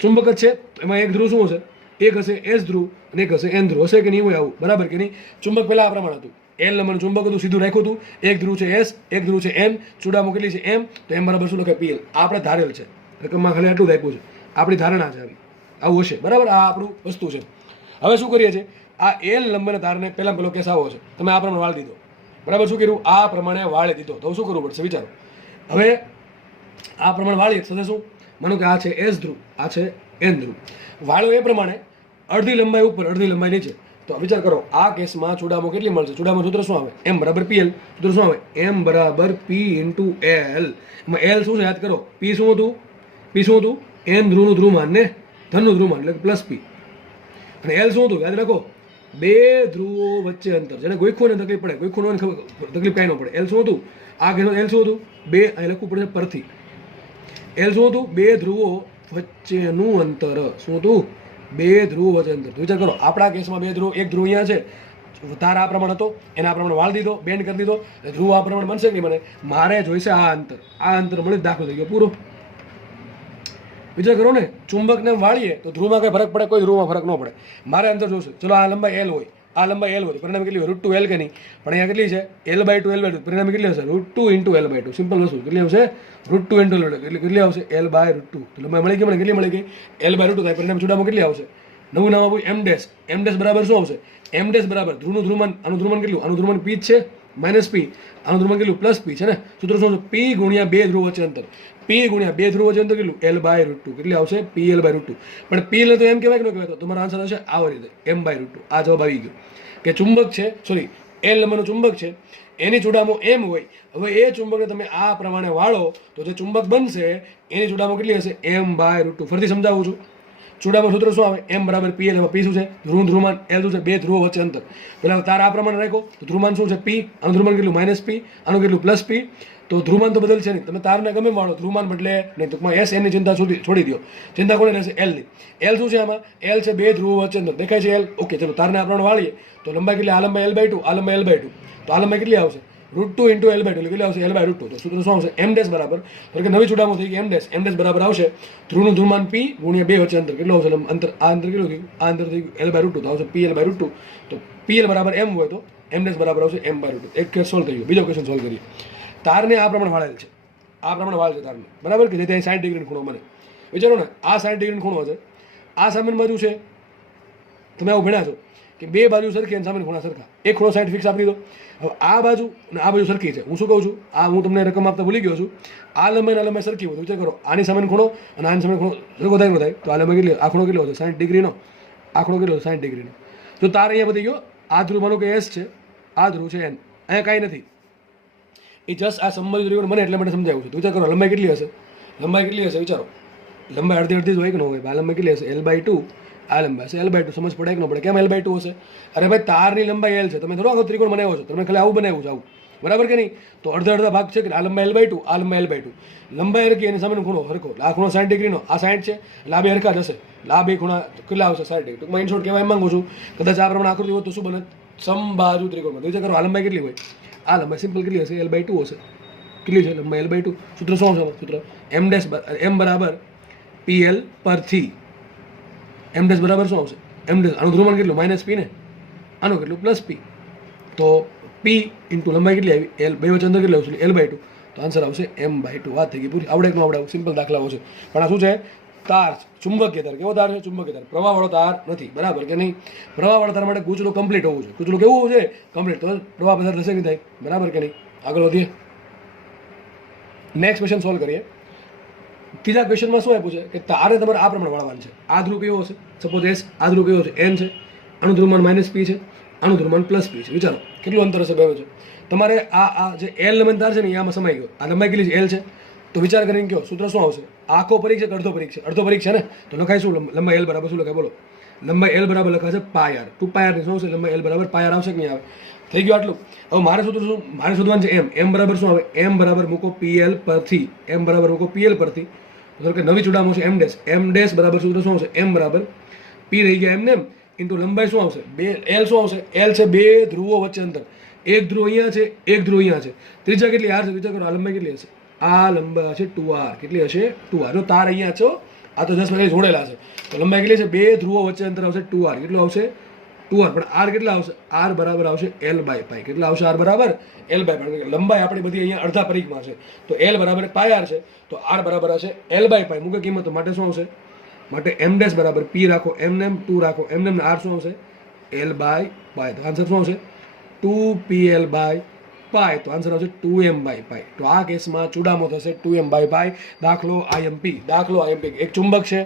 ચુંબક જ છે, એમાં એક ધ્રુવ શું હશે? એક હશે એસ ધ્રુવ અને એક હશે એન ધ્રુવ. હશે કે નહીં હોય આવું? બરાબર કે નહીં? ચુંબક પહેલાં આ પ્રમાણે હતું. એલ નંબરનું ચુંબક હતું, સીધું રાખ્યું હતું. એક ધ્રુવ છે એસ, એક ધ્રુવ છે એન. ચૂડામો કેટલી છે? એમ. તો એમ બરાબર શું લખાય? પીએલ. આપણે ધારેલ છે, રકમમાં ખાલી આટલું જ આપ્યું છે. આપણી ધારણા છે આવી, આવું હશે. બરાબર, આ આપણું વસ્તુ છે. હવે શું કરીએ છીએ? આ એલ નંબરના તારને પહેલો કેસ આવો છે. તમે આ પ્રમાણે વાળી દીધો. બરાબર, શું કર્યું? આ પ્રમાણે વાળી દીધો. તો શું કરવું પડશે? વિચારો. હવે આ પ્રમાણે વાળીએ સાથે શું? માનો કે આ છે એસ ધ્રુવ, આ છે એન ધ્રુવ. વાળો એ પ્રમાણે અડધી લંબાઈ ઉપર, અડધી લંબાઈ નીચે. તો વિચાર કરો, આ કેસમાં ચૂડામો કેટલી મળશે? ચૂડામો સૂત્ર શું આવે? એમ બરાબર પીએલ. સૂત્ર શું આવે? એમ બરાબર પી ઇન્ટુ એલ. એમાં એલ શું છે? યાદ કરો. પી શું હતું? પી શું હતું? એન ધ્રુવનું ધ્રુવમાન ને ધનનું ધ્રુવમાન એટલે પ્લસ પી. અને એલ શું હતું? યાદ રાખો, બે ધ્રુવો વચ્ચે અંતર. જેને ગોઈખોને તકલીફ પડે, ગોઈખોને તકલીફ કાંઈ ન પડે. એલ શું હતું? આ કેસમાં એલ શું હતું? બે. અહીં લખવું પડશે પરથી. એલ શું હતું? બે ધ્રુવો વચ્ચેનું અંતર. શું હતું? બે ધ્રુવ વચ્ચે અંતર. વિચાર કરો, આપણા કેસમાં બે ધ્રુવ, એક ધ્રુવ અહીંયા છે, તાર આ પ્રમાણે હતો, એના આ પ્રમાણે વાળ દીધો, બેન્ડ કરી દીધો, ધ્રુવ આ પ્રમાણે બનશે કે મને? મારે જોઈશે આ અંતર. આ અંતર મળી દાખલો થઈ ગયો પૂરો. વિચાર કરો ને, ચુંબકને વાળીએ તો ધ્રુવમાં કઈ ફરક પડે? કોઈ ધ્રુવમાં ફરક ન પડે. મારે અંતર જોશે. ચલો આ લંબાઈ એલ હોય, આ લંબાઈ એલ હોય, પરિણામ કેટલી હોય? √2 એલ કે નહીં? પણ અહીંયા કેટલી છે? L/2 પરિણામ કેટલી હશે? √2 × L/2. સિમ્પલ વસ્તુ. કેટલી આવશે? √2 × L/2 એટલે કેટલી આવશે? L/√2. તો લંબાઈ મળી ગઈ મને. કેટલી મળી ગઈ? L/√2 થાય. પરિણામ ચૂડામો કેટલી આવશે? નવું નામ આપ્યું એમ ડેશ. એમ ડેશ બરાબર શું આવશે? એમ ડેશ બરાબર ધ્રુવનું ધ્રુવમાન. આનું ધ્રુવમાન કેટલું? આનું ધ્રુવમાન પી જ છે, માઇનસ પી. આનું ધ્રુવમાન કેટલું? પ્લસ પી છે ને. સૂત્ર શું છે? પી ગુણ્યા બે ધ્રુવ વચ્ચે અંતર. પી ગુણ્યા બે ધ્રુવ વચ્ચે અંતર કેટલું? L/√2. કેટલી આવશે? PL/√2. પણ પી લે તો એમ કહેવાય કે ન કહેવાય? તો તમારો આન્સર હશે આવો રીતે M/√2. આ જવાબ આવી ગયો કે ચુંબક છે, સોરી એલ નંબરનું ચુંબક છે, એની ચૂડામો એમ હોય. હવે એ ચુંબકને તમે આ પ્રમાણે વાળો તો જે ચુંબક બનશે એની ચૂડામો કેટલી હશે? M/√2. ફરીથી સમજાવું છું. ચૂડામો સૂત્ર શું આવે? એમ બરાબર પીએલ. એમાં પી શું છે? ધ્રુવમાન. એલ શું છે? બે ધ્રુવો વચ્ચે અંતર. પેલા તાર આ પ્રમાણે રાખો તો ધ્રુવમાન શું છે? પી. આનું ધ્રુવમાન કેટલું? માઇનસ પી. આનું કેટલું? પ્લસ પી. તો ધ્રુવમાન તો બદલશે નહીં. તમે તારને ગમે વાળો, ધ્રુવમાન બદલે નહીં. ટૂંકમાં એસ એનની ચિંતા છોડી દો. ચિંતા કોને રહેશે? એલની. એલ શું છે આમાં? એલ છે બે ધ્રુવો વચ્ચે અંતર. દેખાય છે એલ? ઓકે, ચલો તારને આ પ્રમાણે વાળીએ તો લંબાઈ કેટલી? આ લંબાઈ L/2, આ લંબાઈ L/2. તો આ લંબાઈ કેટલી આવશે? √2 × L/2 એટલે કેટલી આવશે? L/√2. તો સૂત્ર શું આવશે? એમ ડેશ બરાબર, કારણ કે નવી ચૂડામો થઈ ગઈ એમ ડેશ. એમ ડેશ બરાબર આવશે ધ્રુવનું ધ્રુવમાન પી ગુણ્યા બે વચ્ચે અંતર. કેટલું આવશે અંતર? આ અંતર કેટલું થયું? આ અંતર થઈ ગયું L/√2. તો આવશે PL/√2. તો PL બરાબર એમ હોય તો એમ ડેશ બરાબર આવશે M/√2. એક કેસ સોલ્વ થઈ ગયો. બીજો ક્વેશ્ચન સોલ્વ કરીએ. તારને આ પ્રમાણે વાળેલ છે, આ પ્રમાણે વાળ છે તારને, બરાબર કે જેથી 60 ડિગ્રીનો ખૂણો બને. વિચારો ને, આ 60 ડિગ્રીનો ખૂણો છે. આ સામેની બાજુ છે, તમે આવું ભણ્યા છો કે બે બાજુ સરખી અને સામેની ખૂણા સરખા. એક ખૂણો 60 ફિક્સ આપી દો. હવે આ બાજુ અને આ બાજુ સરખી છે. હું શું કહું છું? આ હું તમને રકમ આપતા ભૂલી ગયો છું. આ લંબાઈ સરખી હોય તો વિચાર કરો, આની સામેનો ખૂણો અને આની સામેનો ખૂણો સરખો થાય ન થાય? તો આ લંબાઈ કેટલી? આ ખૂણો કેટલો છે? 60 ડિગ્રીનો. આ ખૂણો કેટલો? 60 ડિગ્રીનો. તો તાર અહીંયા બધી ગયો. આ ધ્રુવ માનો કે એસ છે, આ ધ્રુવ છે એન. અહીંયા કાંઈ નથી. એ જસ્ટ આ સંબંધિત ત્રિકોણ બને એટલે માટે સમજાવું છું. તો વિચાર કરો લંબાઈ કેટલી હશે? લંબાઈ કેટલી હશે? વિચારો. લંબાઈ અડધી જ હોય કે ન હોય? આ લંબાઈ કેટલી હશે? L/2. આ લંબાઈ હશે L/2. સમજ પડે કે ન પડે? કેમ L/2 હશે? અરે ભાઈ, તારની લંબાઈ L છે. તમે થોડો આખો ત્રિકોણ બનાવ્યો છો, તમે ખાલી આવું બનાવ્યું છે, આવું, બરાબર કે નહીં? તો અડધા ભાગ છે કે આ લંબાઈ L/2, આ લંબાઈ L/2. લંબાઈ હરકી એની સામેનો ખૂણો હરખો. આ ખૂણો 60 ડિગ્રીનો, આ 60 છે એટલે આ બે હરખા જશે. આ બે ખૂણા કેટલા આવશે? 60 ડિગ્રી. ટૂંકમાં ઇન શોર્ટ કહેવા એમ માંગુ છું, કદાચ આ પ્રમાણે આકૃતિ હોય તો શું બને? સમબાજુ ત્રિકોણ. વિચાર કરો, આ લંબાઈ કેટલી હોય? આ લંબાઈ સિમ્પલ કેટલી હશે? L/2 હશે. કેટલી છે લંબાઈ? L/2. સૂત્ર શું છે? સૂત્ર એમ ડેશ એમ બરાબર PL પરથી. એમ ડેશ બરાબર શું આવશે? એમ ડેશ આનું ધ્રુવમાન કેટલું? માઇનસ પી ને. આનું કેટલું? પ્લસ પી. તો પી ઇન્ટુ લંબાઈ કેટલી આવી એલ, બે વચ્ચે અંતર કેટલું આવશે L/2, તો આન્સર આવશે M/2. વાત થઈ ગઈ પૂરી. આવડે કે ન આવડે સિમ્પલ દાખલાઓ છે, પણ આ શું છે તાર, ચુંબકીય તાર. કેવો તાર છે? ચુંબકીય તાર. પ્રવાહવાળો તાર નથી, બરાબર કે નહીં? પ્રવાહવાળા તાર માટે ગૂંચળું કમ્પ્લીટ હોવું જોઈએ. ગૂંચળું કેવું હોવું જોઈએ? કમ્પ્લીટ, તો પ્રવાહ પસાર થશે નહીં થાય, બરાબર કે નહીં? આગળ વધીએ, નેક્સ્ટ ક્વેશ્ચન સોલ્વ કરીએ. ત્રીજા ક્વેશ્ચનમાં શું આપ્યું છે કે તારે તમારે આ પ્રમાણે વાળવાનું છે. આ ધ્રુવ કેવો હશે? સપોઝ એસ, આ ધ્રુવ કેવો છે? N છે, આનું ધ્રુવમાન -P છે, આનું ધ્રુવમાન +P છે. વિચારો કેટલું અંતર હશે બે વચ્ચે. તમારે આ જે L લંબાઈ તાર છે ને આમાં સમાઈ ગયો. આ લંબાઈ કેટલી છે? L છે. તો વિચાર કરીને કહો સૂત્ર શું આવશે? આખો પરિઘ છે કે અડધો પરિઘ છે? અડધો પરિઘ છે ને, તો લખાય શું? લંબાઈ L બરાબર શું લખાય બોલો? લંબાઈ L બરાબર લખાશે πr. 2πr ની શું આવશે? લંબાઈ L બરાબર πr આવશે કે નહીં આવે? થઈ ગયું આટલું. હવે મારે સૂત્ર શું? મારે શોધવાનું છે M બરાબર શું આવે? M બરાબર મૂકો PL પરથી, M બરાબર મૂકો PL પરથી. તો કે નવી ચૂડામો છે M' બરાબર સૂત્ર શું આવશે? M બરાબર P રહી ગયા એમને ઇન્ટુ લંબાઈ શું આવશે? L શું આવશે? L છે બે ધ્રુવો વચ્ચે અંતર. એક ધ્રુવ અહીંયા છે, એક ધ્રુવ અહીંયા છે. ત્રીજા કેટલી R છે? વિચાર કરો આ લંબાઈ કેટલી હશે? આ લંબાઈ હશે 2r. કેટલી હશે? 2r. જો તાર અહીંયા છો, આ તો જસ્ટ જોડેલા છે, તો લંબાઈ કેટલી છે? બે ધ્રુવો વચ્ચે અંતર આવશે 2r. કેટલું આવશે? 2r. પણ r કેટલા આવશે? r બરાબર આવશે L/π. કેટલા આવશે? r બરાબર L/π. લંબાઈ આપણી બધી અહીંયા અડધા પરિઘમાં છે, તો L બરાબર πr છે, તો r બરાબર હશે L/π. મૂકે કિંમત માટે શું આવશે? માટે M' બરાબર P રાખો, એમને 2 રાખો, એમને r શું આવશે? L/π. તો આન્સર શું આવશે? 2PL/π. તો આન્સર આવશે 2M/π. તો આ કેસમાં ચૂડામો થશે 2M/π. દાખલો IMP. દાખલો IMP. એક ચુંબક છે,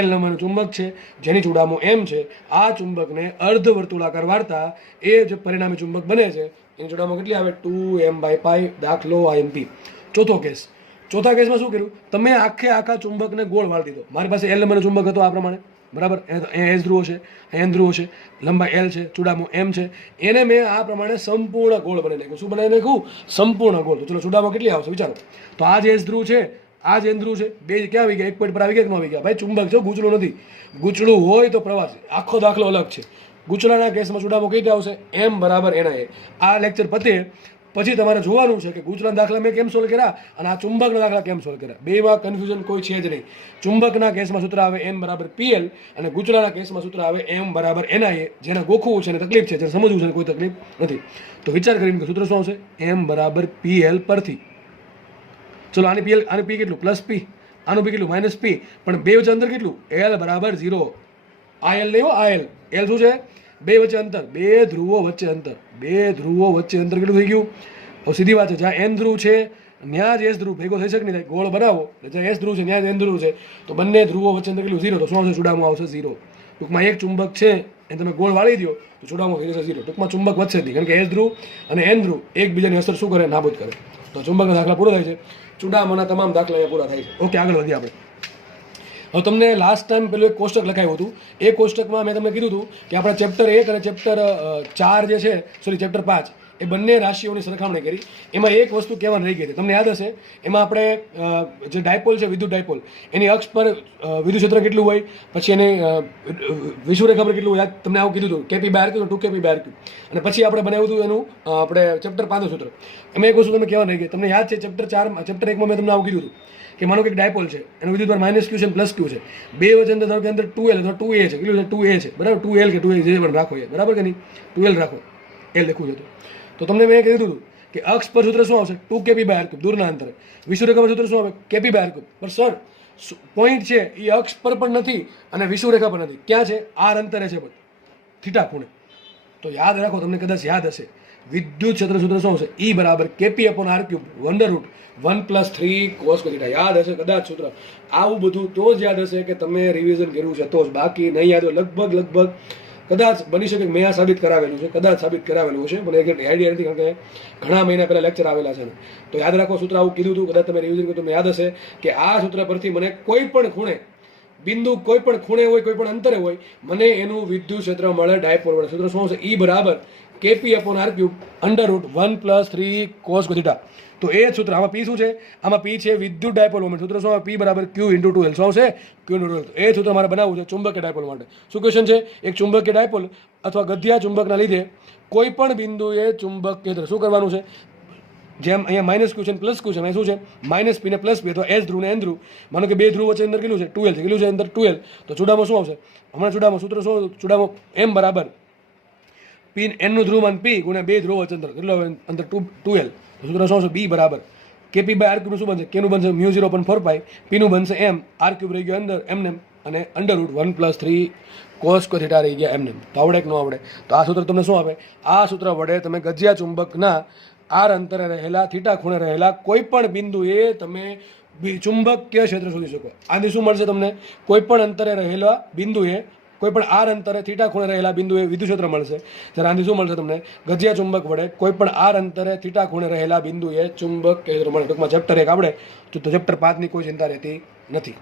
L નંબરનું ચુંબક છે, જેની ચૂડામો M છે. આ ચુંબકને અર્ધવર્તુળાકાર વાળતા એ જે પરિણામી ચુંબક બને છે એની ચૂડામો કેટલી આવે? 2M/π. દાખલો IMP. ચોથો કેસ. ચોથા કેસમાં શું કર્યું? તમે આખા ચુંબકને ગોળ વાળી દીધો. મારી પાસે L નંબરનો ચુંબક હતો આ પ્રમાણે, બરાબર. અહીંયા S ધ્રુવો છે, અહીંયા N ધ્રુવો છે, લંબાઈ L છે, ચૂડામો M છે. એને મેં આ પ્રમાણે સંપૂર્ણ ગોળ બનાવી નાખ્યું. શું બનાવી નાખ્યું? સંપૂર્ણ ગોળ. તો ચલો ચૂડામો કેટલી આવશે વિચારો. તો આ જે S ધ્રુવ છે, આ જ N ધ્રુવ છે, બે ક્યાં આવી ગયા? એક પોઈન્ટ પર આવી ગયા કે ન આવી ગયા? ભાઈ ચુંબક છે, ગૂંચળું નથી. ગૂંચળું હોય તો પ્રવાહ છે. આખો દાખલો અલગ છે. ગૂંચળાના કેસમાં ચૂડામો કઈ રીતે આવશે? M બરાબર NIA. આ લેક્ચર પતે પછી તમારે જોવાનું છે કે ગૂંચળાના દાખલા મેં કેમ સોલ્વ કર્યા અને આ ચુંબકના દાખલા કેમ સોલ્વ કર્યા. બેમાં કન્ફ્યુઝન કોઈ છે જ નહીં. ચુંબકના કેસમાં સૂત્ર આવે M બરાબર PL અને ગૂંચળાના કેસમાં સૂત્ર આવે M બરાબર NIA. જેને ગોખવું છે, એને તકલીફ છે, જેને સમજવું છે, કોઈ તકલીફ નથી. તો વિચાર કરીને સૂત્ર શું આવશે? M બરાબર PL પરથી. ચલો આની PL, આની P કેટલું? +P. આનું P કેટલું? -P. પણ બે વચ્ચે અંતર કેટલું? L બરાબર 0. આ L નહીં હો, આ L. L શું છે? બે વચ્ચે અંતર, બે ધ્રુવો વચ્ચે અંતર. બે ધ્રુવો વચ્ચે અંતર કેટલું થઈ ગયું? હવે સીધી વાત છે, જ્યાં N ધ્રુવ છે ત્યાં જ S ધ્રુવ ભેગો થઈ શકે નહીં થાય. ગોળ બનાવો, જ્યાં S ધ્રુવ છે ત્યાં જ N ધ્રુવ છે, તો બંને ધ્રુવો વચ્ચે અંતર કેટલું? 0. તો શું આવશે? ચૂડામો આવશે 0. ટૂંકમાં એક ચુંબક છે એ તમે ગોળ વાળી દો તો ચૂડામો થઈ જશે 0. ટૂંકમાં ચુંબક વધશે જ નહીં, કારણ કે S ધ્રુવ અને N ધ્રુવ એકબીજાની અસર શું કરે? નાબૂદ કરે. તો ચુંબકના દાખલા પૂરો થાય છે. ચૂડામાના તમામ દાખલા અહીંયા પૂરા થાય છે. ઓકે, આગળ વધીએ આપણે. હવે તમને લાસ્ટ ટાઈમ પેલું એક કોષ્ટક લખાયું હતું. એ કોષ્ટકમાં મેં તમને કીધું હતું કે આપણા ચેપ્ટર 1 અને ચેપ્ટર 4 જે છે, સોરી ચેપ્ટર 5, એ બંને રાશિઓની સરખામણી કરી. એમાં એક વસ્તુ કહેવાની રહી ગઈ હતી. તમને યાદ હશે, એમાં આપણે જે ડાયપોલ છે, વિદ્યુત ડાયપોલ, એની અક્ષ પર વિદ્યુત ક્ષેત્ર કેટલું હોય, પછી એને વિષુવરેખા પર કેટલું હોય, તમને આવું કીધું હતું. Kp/r3 2Kp/r3. અને પછી આપણે બનાવ્યું હતું એનું આપણે ચેપ્ટર 5 સૂત્ર. એમાં એક વસ્તુ તમને કહેવાની રહી ગઈ. તમને યાદ છે ચેપ્ટર 1માં મેં તમને આવું કીધું હતું કે માનો કે એક ડાયપોલ છે, એનું વિદ્યુતભાર -Q છે અને +Q છે. બે વચ્ચે અંદર ધારો કે અંદર 2L અથવા 2A છે. કેટલું છે? 2A છે, બરાબર. 2L કે 2A જે પણ રાખો એ, બરાબર કે નહીં? 2L રાખો, L લખવું છે. તો તમને મેં કીધું હતું કે અક્ષ પર સૂત્ર શું આવશે? 2Kp/r3 દૂરના અંતરે. વિષુવરેખા પર સૂત્ર શું આવે? Kp/r3. પણ સર પોઈન્ટ છે એ અક્ષ પર પણ નથી અને વિષુવરેખા પર નથી. ક્યાં છે? r અંતરે છે, થીટા ખૂણે. તો યાદ રાખો, તમને કદાચ યાદ હશે, વિદ્યુત ક્ષેત્ર સૂત્ર શું આવશે? E બરાબર Kp/r3 √1 + 3 cos θ. યાદ હશે કદાચ સૂત્ર. આવું બધું તો જ યાદ હશે કે તમે રિવિઝન કર્યું છે તો જ. બાકી નહીં યાદ હોય, લગભગ કદાચ બની શકે મેં આ સાબિત કરાવેલું છે, કદાચ સાબિત કરાવેલું છે, મને એક આઈડિયા નથી, કારણ કે ઘણા મહિના પહેલાં લેક્ચર આવેલા છે. તો યાદ રાખો, સૂત્ર આવું કીધું હતું. કદાચ તમે રિવિઝન કર્યું, તમને યાદ હશે કે આ સૂત્ર પરથી મને કોઈ પણ ખૂણે બિંદુ, કોઈ પણ ખૂણે હોય, કોઈ પણ અંતરે હોય, મને એનું વિદ્યુત ક્ષેત્ર મળે ડાયપોલ વડે. સૂત્ર શું આવશે? E બરાબર Kp/r3 √1 + 3 cos θ. તો એ જ સૂત્ર. આમાં P શું છે? આમાં P છે વિદ્યુત ડાયપોલ મોમેન્ટ. સૂત્ર શું આવે? P બરાબર Q × 2L. શું આવશે? Q × 2L. એ સૂત્ર મારે બનાવવું છે ચુંબકીય ડાયપોલ માટે. શું ક્વેશ્ચન છે? એક ચુંબકીય ડાયપોલ અથવા ગધિયા ચુંબકના લીધે કોઈ પણ બિંદુએ ચુંબક કેન્દ્ર શું કરવાનું છે? જેમ અહીંયા -Q છે અને +Q છે, અહીંયા શું છે? -P ને +P, અથવા S ધ્રુવ ને N ધ્રુવ. માનો કે બે ધ્રુવ વચ્ચે અંદર કેટલું છે? 2L છે. કેટલું છે અંદર? 2L. તો ચૂડામો શું આવશે? હમણાં ચૂડામો સૂત્ર શું? ચૂડામો M બરાબર પી એનનું ધ્રુવમાન પી ગુણ્યા 2 ધ્રુવ અંતર કેટલો અંતર 2l સૂત્ર શું છે બી બરાબર કેપી બાય આર ક્યુબનું શું બનશે કેનું બનશે મ્યુ 0.4 પાઈ પીનું બનશે એમ આર ક્યુબ રહી ગયો અંદર એમને અને √1 + 3 cos સ્ક્વેર થીટા રહી ગયા એમને તો આવડે કે ન આવડે તો આ સૂત્ર તમને શું આપે આ સૂત્ર વડે તમે ગજિયા ચુંબકના આર અંતરે રહેલા થીટા ખૂણે રહેલા કોઈ પણ બિંદુએ તમે ચુંબકીય ક્ષેત્ર શોધી શકો આથી શું મળશે તમને કોઈ પણ અંતરે રહેલા બિંદુએ કોઈ પણ આર અંતરે થીટા ખૂણે રહેલા બિંદુએ વિદ્યુત ક્ષેત્ર મળશે જ્યારે આથી શું મળશે તમને ગજિયા ચુંબક વડે કોઈ પણ આર અંતરે થીટા ખૂણે રહેલા બિંદુએ ચુંબક ક્ષેત્ર મળે ટૂંકમાં ચેપ્ટર 1 આવડે તો ચેપ્ટર 5 ની કોઈ ચિંતા રહેતી નથી.